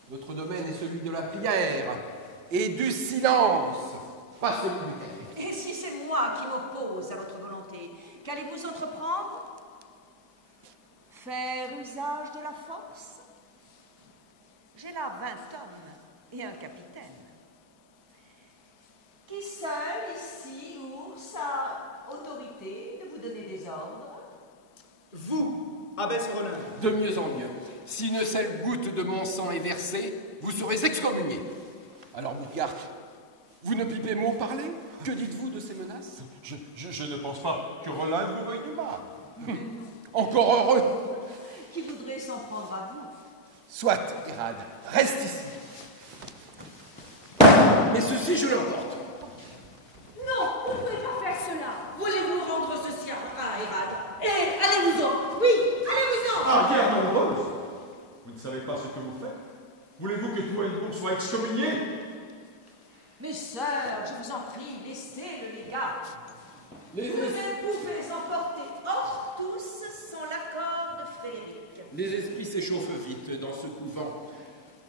Votre domaine est celui de la prière et du silence, pas celui du texte. Et si c'est moi qui m'oppose à votre volonté, qu'allez-vous entreprendre? Faire usage de la force? J'ai là 20 hommes et un capitaine. Qui seul ici ours a autorité de vous donner des ordres? Vous, abbesse Rolinde. De mieux en mieux. Si une seule goutte de mon sang est versée, vous serez excommunié. Alors, Bourgade, vous ne pipez mot parler? Que dites-vous de ces menaces? Je ne pense pas que Rolinde vous veuille du mal. Encore heureux. Qui voudrait s'en prendre à vous? Soit, Hérode, reste ici. Mais ceci, je l'emporte. Non, vous ne pouvez pas faire cela. Voulez-vous rendre ceci à Hérode? Et allez-vous-en. Oui, allez-vous-en. Ah, guerre malheureuse. Vous ne savez pas ce que vous faites? Voulez-vous que Hohenbourg soit excommunié? Mes sœurs, je vous en prie, laissez le légat. Les Vous ne pouvez emporter Ortus sans l'accord de Frédéric. esprits s'échauffent vite dans ce couvent.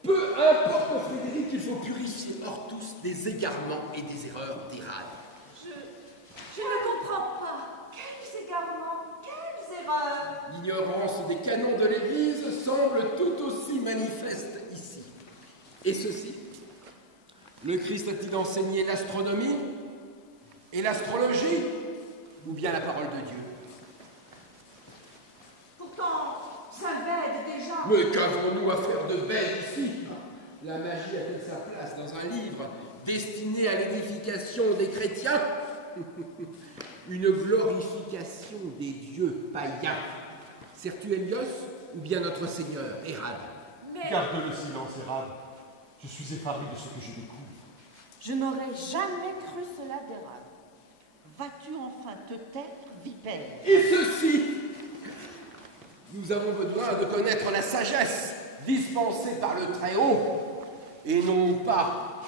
Peu importe, Frédéric, il faut purifier Ortus des égarements et des erreurs d'Hérode. Je ne comprends pas. Quels égarements, quelles erreurs? L'ignorance des canons de l'Église semble tout aussi manifeste ici. Et ceci, le Christ a-t-il enseigné l'astronomie et l'astrologie, ou bien la parole de Dieu? Pourtant, ça bête déjà. Mais qu'avons-nous à faire de bête ici? La magie a-t-elle sa place dans un livre destiné à l'édification des chrétiens? Une glorification des dieux païens. Sers-tu Hélios ou bien notre Seigneur, Hérode? Garde le silence, Hérode. Je suis effaré de ce que je découvre. Je n'aurais jamais cru cela d'Hérode. Vas-tu enfin te taire, vipère? Et ceci, nous avons besoin de connaître la sagesse dispensée par le Très-Haut, et non pas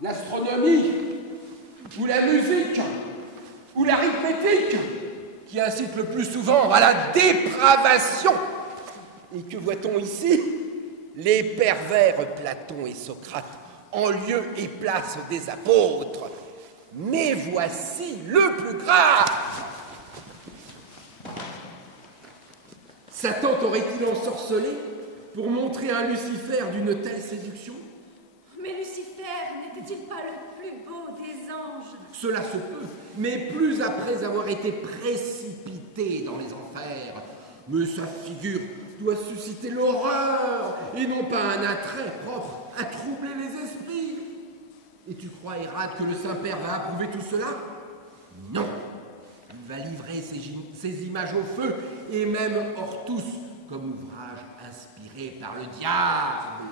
l'astronomie, ou la musique, ou l'arithmétique, qui incite le plus souvent à la dépravation. Et que voit-on ici? Les pervers Platon et Socrate en lieu et place des apôtres. Mais voici le plus grave. Satan t'aurait-il ensorcelé pour montrer un Lucifer d'une telle séduction? Mais Lucifer n'était-il pas le plus beau des anges? Cela se peut, mais plus après avoir été précipité dans les enfers. Mais sa figure doit susciter l'horreur et non pas un attrait propre à troubler les esprits. Et tu crois, Hérode, que le Saint-Père va approuver tout cela? Non. Il va livrer ses images au feu et même Ortus comme ouvrage inspiré par le diable.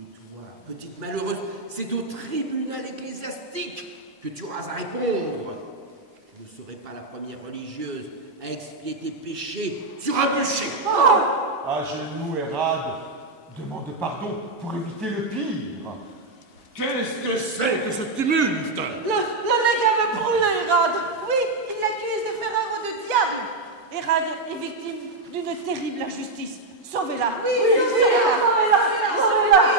Et toi, petite malheureuse, c'est au tribunal ecclésiastique que tu auras à répondre. Tu ne serais pas la première religieuse à expier tes péchés sur un bûcher. À genoux, Hérade, demande pardon pour éviter le pire. Qu'est-ce que c'est que ce tumulte? Le légat veut brûler Hérade. Oui, il l'accuse de faire œuvre de diable. Hérade est victime d'une terrible injustice. Sauvez-la. Oui, sauvez-la.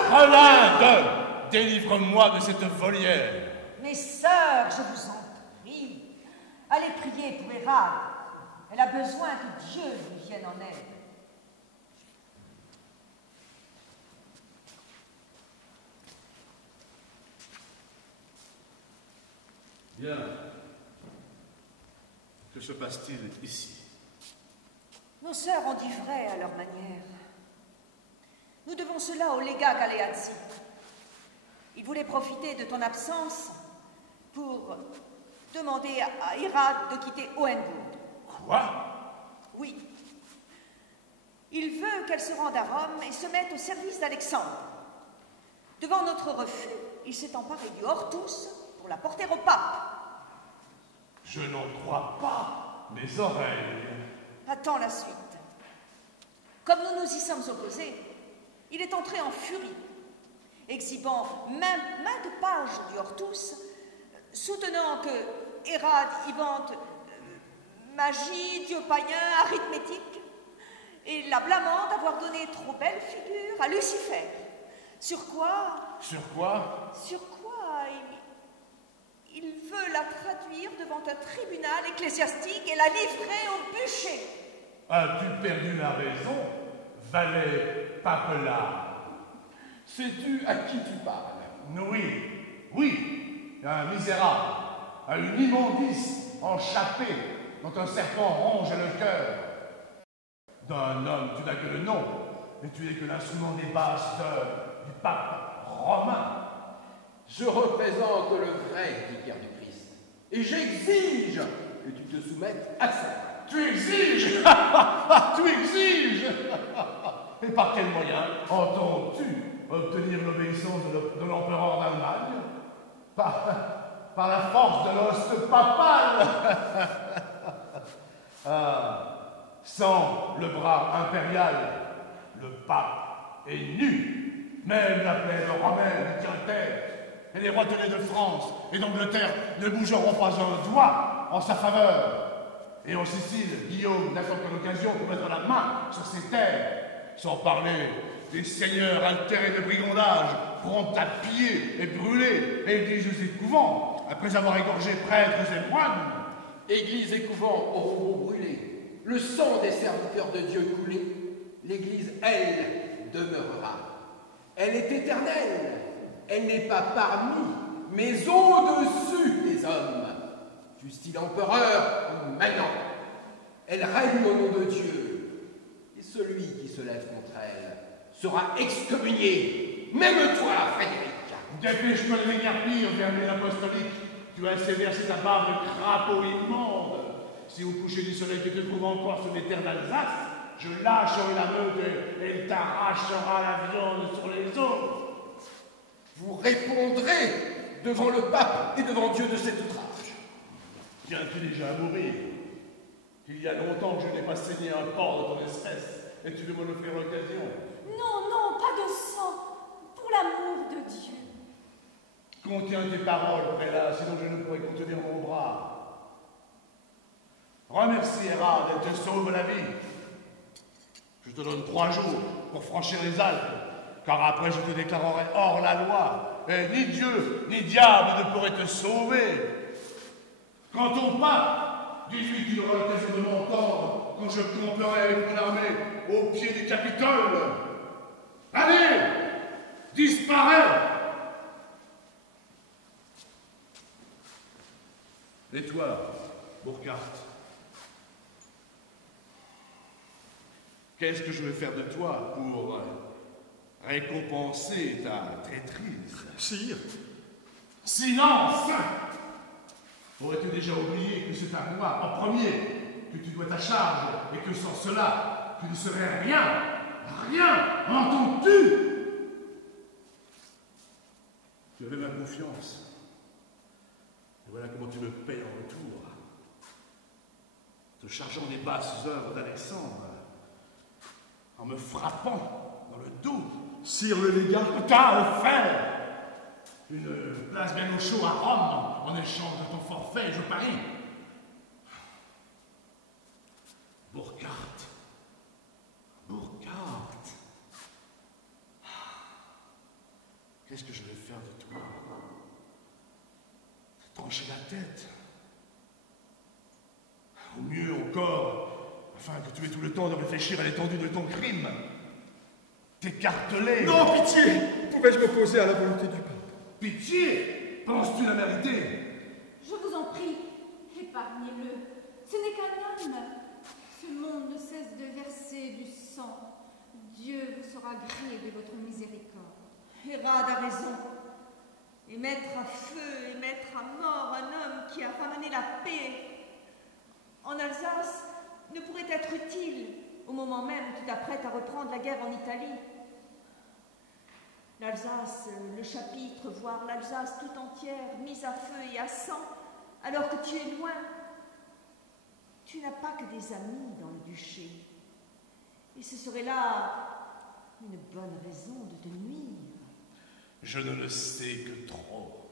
Rolinde, délivre-moi de cette volière. Mes sœurs, je vous en prie, allez prier pour Hérade. Elle a besoin que Dieu lui vienne en aide. Bien. Que se passe-t-il ici? Nos sœurs ont dit vrai à leur manière. Nous devons cela au légat Galeazzi. Il voulait profiter de ton absence pour demander à Hérade de quitter Hohenbourg. Quoi? Oui. Il veut qu'elle se rende à Rome et se mette au service d'Alexandre. Devant notre refus, il s'est emparé du Hortus pour la porter au pape. Je n'en crois pas mes oreilles. Attends la suite. Comme nous nous y sommes opposés, il est entré en furie, exhibant même maintes pages du Hortus, soutenant que Hérade y vante magie, dieu païen, arithmétique, et la blâmant d'avoir donné trop belle figure à Lucifer. Sur quoi? Sur quoi? Sur quoi il veut la traduire devant un tribunal ecclésiastique et la livrer au bûcher. As-tu perdu la raison, valet papelard? Sais-tu à qui tu parles? Oui, un misérable, à une immondice enchappée dont un serpent ronge le cœur. D'un homme, tu n'as que le nom, mais tu n'es que l'instrument des basses œuvres du pape romain. Je représente le vrai vicaire du Christ, et j'exige que tu te soumettes à ça. Tu exiges? Tu exiges? Et par quel moyen entends-tu obtenir l'obéissance de l'empereur d'Allemagne? Par la force de l'os papal. Sans le bras impérial, le pape est nu. Même la plaine romaine tient tête. Et les rois de France et d'Angleterre ne bougeront pas un doigt en sa faveur. Et en Sicile, Guillaume n'attend que l'occasion pour mettre la main sur ses terres, sans parler des seigneurs altérés de brigandage, prompts à piller et brûler églises et couvents, après avoir égorgé prêtres et moines. Églises et couvents auront beau brûler, le sang des serviteurs de Dieu coulé, l'Église, elle, demeurera. Elle est éternelle, elle n'est pas parmi, mais au-dessus des hommes. Fût-il l'empereur ou maintenant, elle règne au nom de Dieu. Et celui qui se lève contre elle sera excommunié, même toi, Frédéric. Dépêche-toi de m'égarpir, Vernet apostolique. Tu as assez versé ta barbe de crapaud immonde. Si au coucher du soleil tu te trouves encore sur les terres d'Alsace, je lâcherai la meute et elle t'arrachera la viande sur les os. Vous répondrez devant le pape et devant Dieu de cet outrage. Viens-tu déjà à mourir? Il y a longtemps que je n'ai pas saigné un porc de ton espèce, et tu veux m'en offrir l'occasion? Non, non, pas de sang, pour l'amour de Dieu. Contiens tes paroles, prélat, sinon je ne pourrai contenir mon bras. Remercie Hérade, elle te sauve la vie. Je te donne 3 jours pour franchir les Alpes, car après je te déclarerai hors la loi, et ni Dieu ni diable ne pourraient te sauver. Quant au pape, dis-lui qu'il aura l'occasion de m'entendre quand je camperai avec mon armée au pied du Capitole. Allez, disparais! Et toi, Burkhard, qu'est-ce que je vais faire de toi pour récompenser ta traîtrise? Sire. Silence! Aurais-tu déjà oublié que c'est à moi, en premier, que tu dois ta charge, et que sans cela, tu ne serais rien? Rien! Entends-tu? Tu avais ma confiance. Et voilà comment tu me payes en retour. Te chargeant des basses œuvres d'Alexandre. En me frappant dans le dos. Sire le légat. T'as offert une place bien au chaud à Rome en échange de ton forfait, je parie. Burkhard. Qu'est-ce que je vais faire de toi? Trancher la tête. Ou mieux encore, afin que tu aies tout le temps de réfléchir à l'étendue de ton crime. T'écarteler. Non, pitié! Pouvais-je m'opposer à la volonté du pape? Pitié? Penses-tu la mériter? Je vous en prie, épargnez-le. Ce n'est qu'un homme. Ce monde ne cesse de verser du sang. Dieu vous sera gré de votre miséricorde. Hérode a raison. Et mettre à feu et mettre à mort un homme qui a ramené la paix en Alsace ne pourrait être utile au moment même où tu t'apprêtes à reprendre la guerre en Italie. L'Alsace, le chapitre, voire l'Alsace tout entière, mise à feu et à sang, alors que tu es loin. Tu n'as pas que des amis dans le duché. Et ce serait là une bonne raison de te nuire. Je ne le sais que trop.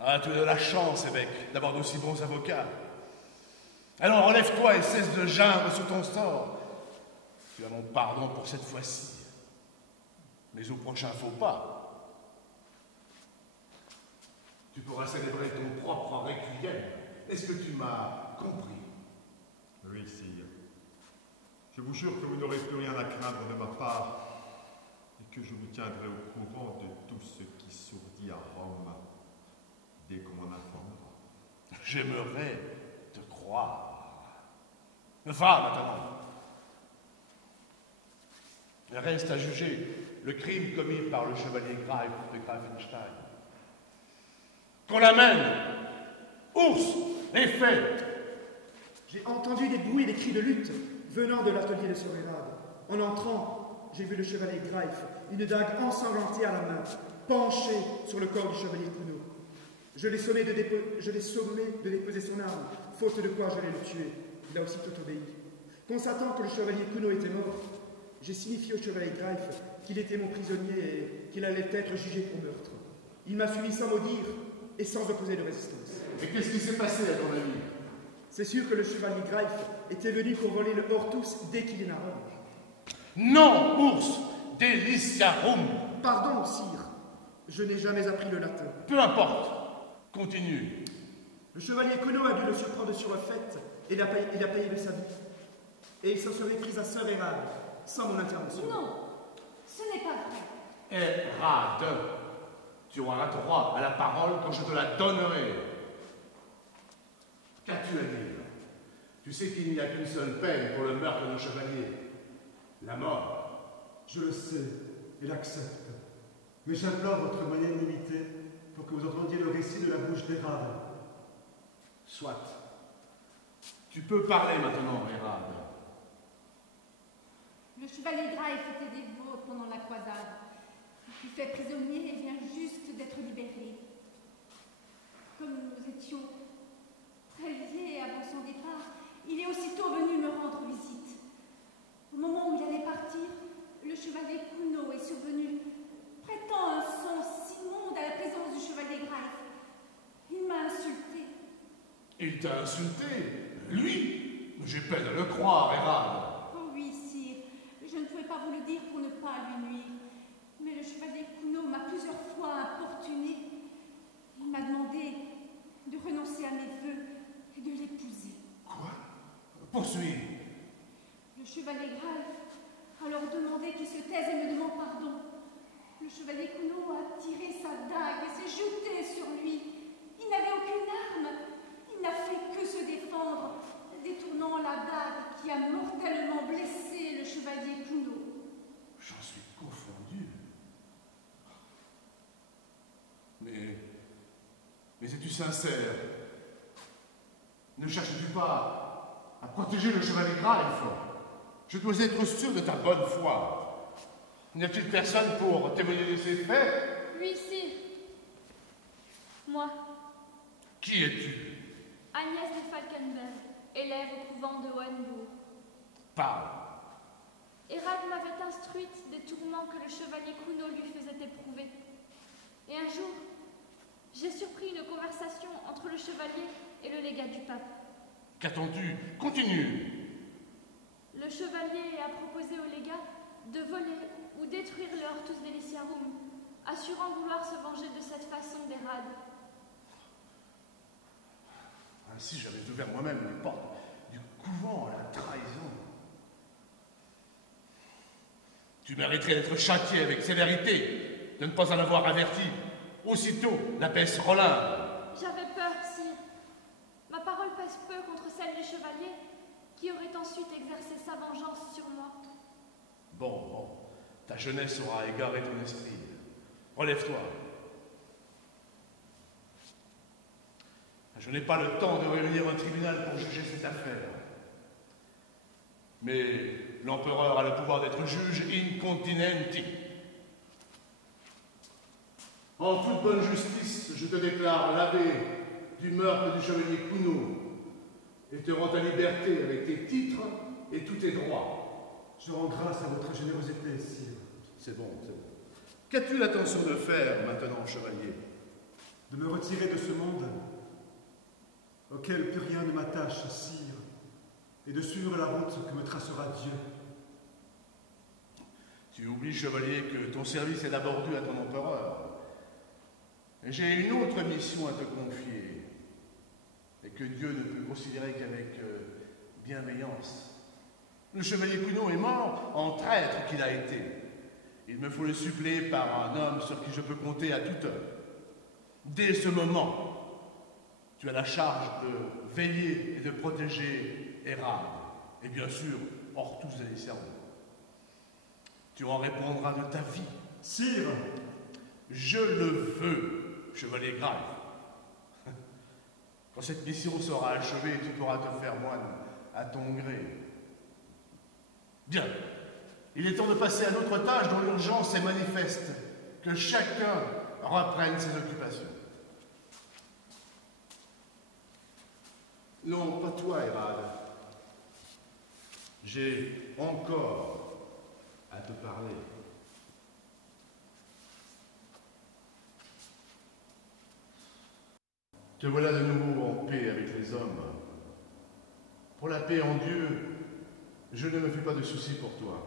Ah, tu as de la chance, évêque, d'avoir d'aussi bons avocats. Alors relève-toi et cesse de geindre sur ton sort. Tu as mon pardon pour cette fois-ci. Mais au prochain faux pas, tu pourras célébrer ton propre requiem. Est-ce que tu m'as compris? Oui, sire. Je vous jure que vous n'aurez plus rien à craindre de ma part et que je vous tiendrai au courant de tout ce qui sourdit à Rome dès qu'on m'en informera. J'aimerais te croire. Va maintenant. Il reste à juger le crime commis par le chevalier Greif de Grafenstein. Qu'on l'amène. Ours, les faits. J'ai entendu des bruits et des cris de lutte venant de l'atelier de Sir Hérade. En entrant, j'ai vu le chevalier Greif, une dague ensanglantée à la main, penché sur le corps du chevalier Cuno. Je l'ai sommé de déposer son arme, faute de quoi j'allais le tuer. Il a aussitôt obéi. Constatant que le chevalier Cuno était mort, j'ai signifié au chevalier Greif qu'il était mon prisonnier et qu'il allait être jugé pour meurtre. Il m'a suivi sans mot dire et sans opposer de résistance. Et qu'est-ce qui s'est passé à ton avis? C'est sûr que le chevalier Greif était venu pour voler le Hortus dès qu'il est à Rome. Non, ours, deliciarum. Pardon, sire, je n'ai jamais appris le latin. Peu importe, continue. Le chevalier Cuno a dû le surprendre sur le fait et il a payé de sa vie. Et il s'en serait pris à Sir Hérade, sans mon intervention. Non, ce n'est pas vrai. Hérade, tu auras droit à la parole quand je te la donnerai. Qu'as-tu à dire? Tu sais qu'il n'y a qu'une seule peine pour le meurtre d'un chevalier, la mort. Je le sais et l'accepte. Mais j'implore votre magnanimité pour que vous entendiez le récit de la bouche d'Hérade. Soit. Tu peux parler maintenant, Hérade. Le chevalier Greif était des vôtres pendant la croisade. Il fut fait prisonnier et vient juste d'être libéré. Comme nous étions très liés avant son départ, il est aussitôt venu me rendre visite. Au moment où il allait partir, le chevalier Cuno est survenu, prêtant un son si immonde à la présence du chevalier Greif. Il m'a insulté. Il t'a insulté? Lui? J'ai peine à le croire, Hérade. Oh oui, sire, je ne pouvais pas vous le dire pour ne pas lui nuire. Mais le chevalier Cuno m'a plusieurs fois importuné. Il m'a demandé de renoncer à mes vœux et de l'épouser. Quoi? Poursuis. Le chevalier Greif a alors demandé qu'il se taise et me demande pardon. Le chevalier Cuno a tiré sa dague et s'est jeté sur lui. Il n'avait aucune arme. Il n'a fait que se défendre, détournant la dague qui a mortellement blessé le chevalier Cuno. J'en suis confondu. Mais es-tu sincère? Ne cherches-tu pas à protéger le chevalier Greif? Je dois être sûr de ta bonne foi. N'y a-t-il personne pour témoigner de ces faits? Oui, sire. Moi, Qui es-tu? Agnès de Falkenberg, élève au couvent de Hohenbourg. Parle. Hérade m'avait instruite des tourments que le chevalier Cuno lui faisait éprouver. Et un jour, j'ai surpris une conversation entre le chevalier et le légat du pape. Qu'attends-tu? Continue. Le chevalier a proposé au légat de voler ou détruire le Hortus Deliciarum, assurant vouloir se venger de cette façon d'Hérade. Ainsi, j'avais ouvert moi-même les portes du couvent à la trahison. Tu mériterais d'être châtié avec sévérité, de ne pas en avoir averti. Aussitôt, la peste Rolinde. J'avais peur, sire. Ma parole pèse peu contre celle du chevalier, qui aurait ensuite exercé sa vengeance sur moi. Bon, ta jeunesse aura égaré ton esprit. Relève-toi. Je n'ai pas le temps de réunir un tribunal pour juger cette affaire. Mais l'empereur a le pouvoir d'être juge incontinenti. En toute bonne justice, je te déclare lavé du meurtre du chevalier Cuno et te rends ta liberté avec tes titres et tous tes droits. Je rends grâce à votre générosité, sire. C'est bon, c'est bon. Qu'as-tu l'intention de faire maintenant, chevalier? De me retirer de ce monde auquel plus rien ne m'attache, sire, et de suivre la route que me tracera Dieu. Tu oublies, chevalier, que ton service est d'abord dû à ton empereur. Et j'ai une autre mission à te confier, et que Dieu ne peut considérer qu'avec bienveillance. Le chevalier Cuno est mort en traître qu'il a été. Il me faut le suppléer par un homme sur qui je peux compter à toute heure. Dès ce moment, tu as la charge de veiller et de protéger Hérade, et bien sûr, Hortus Deliciarum. Tu en répondras de ta vie. Sire! Je le veux, chevalier grave. Quand cette mission sera achevée, tu pourras te faire moine à ton gré. Bien. Il est temps de passer à notre tâche dont l'urgence est manifeste. Que chacun reprenne ses occupations. Non, pas toi, Hérade. J'ai encore à te parler. Te voilà de nouveau en paix avec les hommes. Pour la paix en Dieu, je ne me fais pas de soucis pour toi.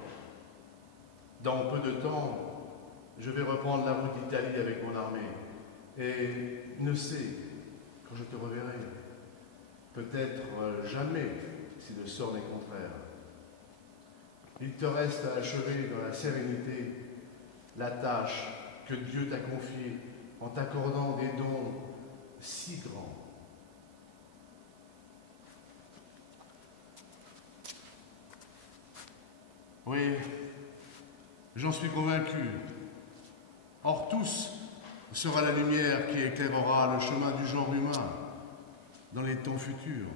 Dans peu de temps, je vais reprendre la route d'Italie avec mon armée. Et ne sais quand je te reverrai. Peut-être jamais, si le sort n'est contraire. Il te reste à achever dans la sérénité la tâche que Dieu t'a confiée en t'accordant des dons si grands. Oui, j'en suis convaincu. Hortus sera la lumière qui éclairera le chemin du genre humain dans les temps futurs.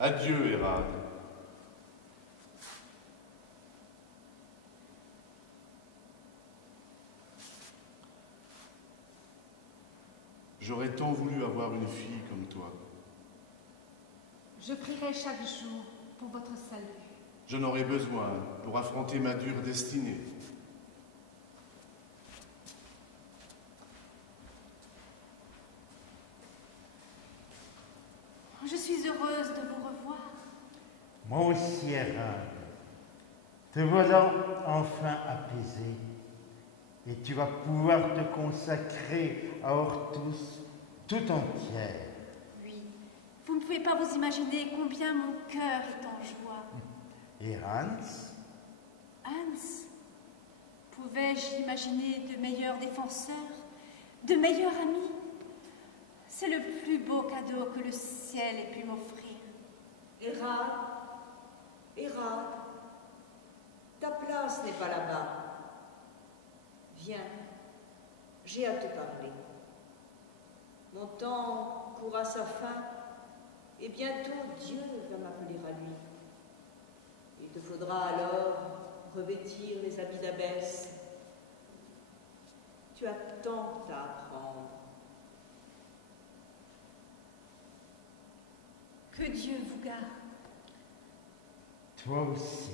Adieu, Hérade. J'aurais tant voulu avoir une fille comme toi. Je prierai chaque jour pour votre salut. J'en aurais besoin pour affronter ma dure destinée. Je suis heureuse de vous revoir. Moi aussi, Hérade. Te voilà enfin apaisé. Et tu vas pouvoir te consacrer à Hortus tout entière. Oui, vous ne pouvez pas vous imaginer combien mon cœur est en joie. Et Hans? Hans, pouvais-je imaginer de meilleurs défenseurs, de meilleurs amis? C'est le plus beau cadeau que le ciel ait pu m'offrir. Hérade, Hérade, ta place n'est pas là-bas. Viens, j'ai à te parler. Mon temps court à sa fin, et bientôt Dieu va m'appeler à lui. Il te faudra alors revêtir les habits d'abbesse. Tu as tant à apprendre. Que Dieu vous garde. Toi aussi.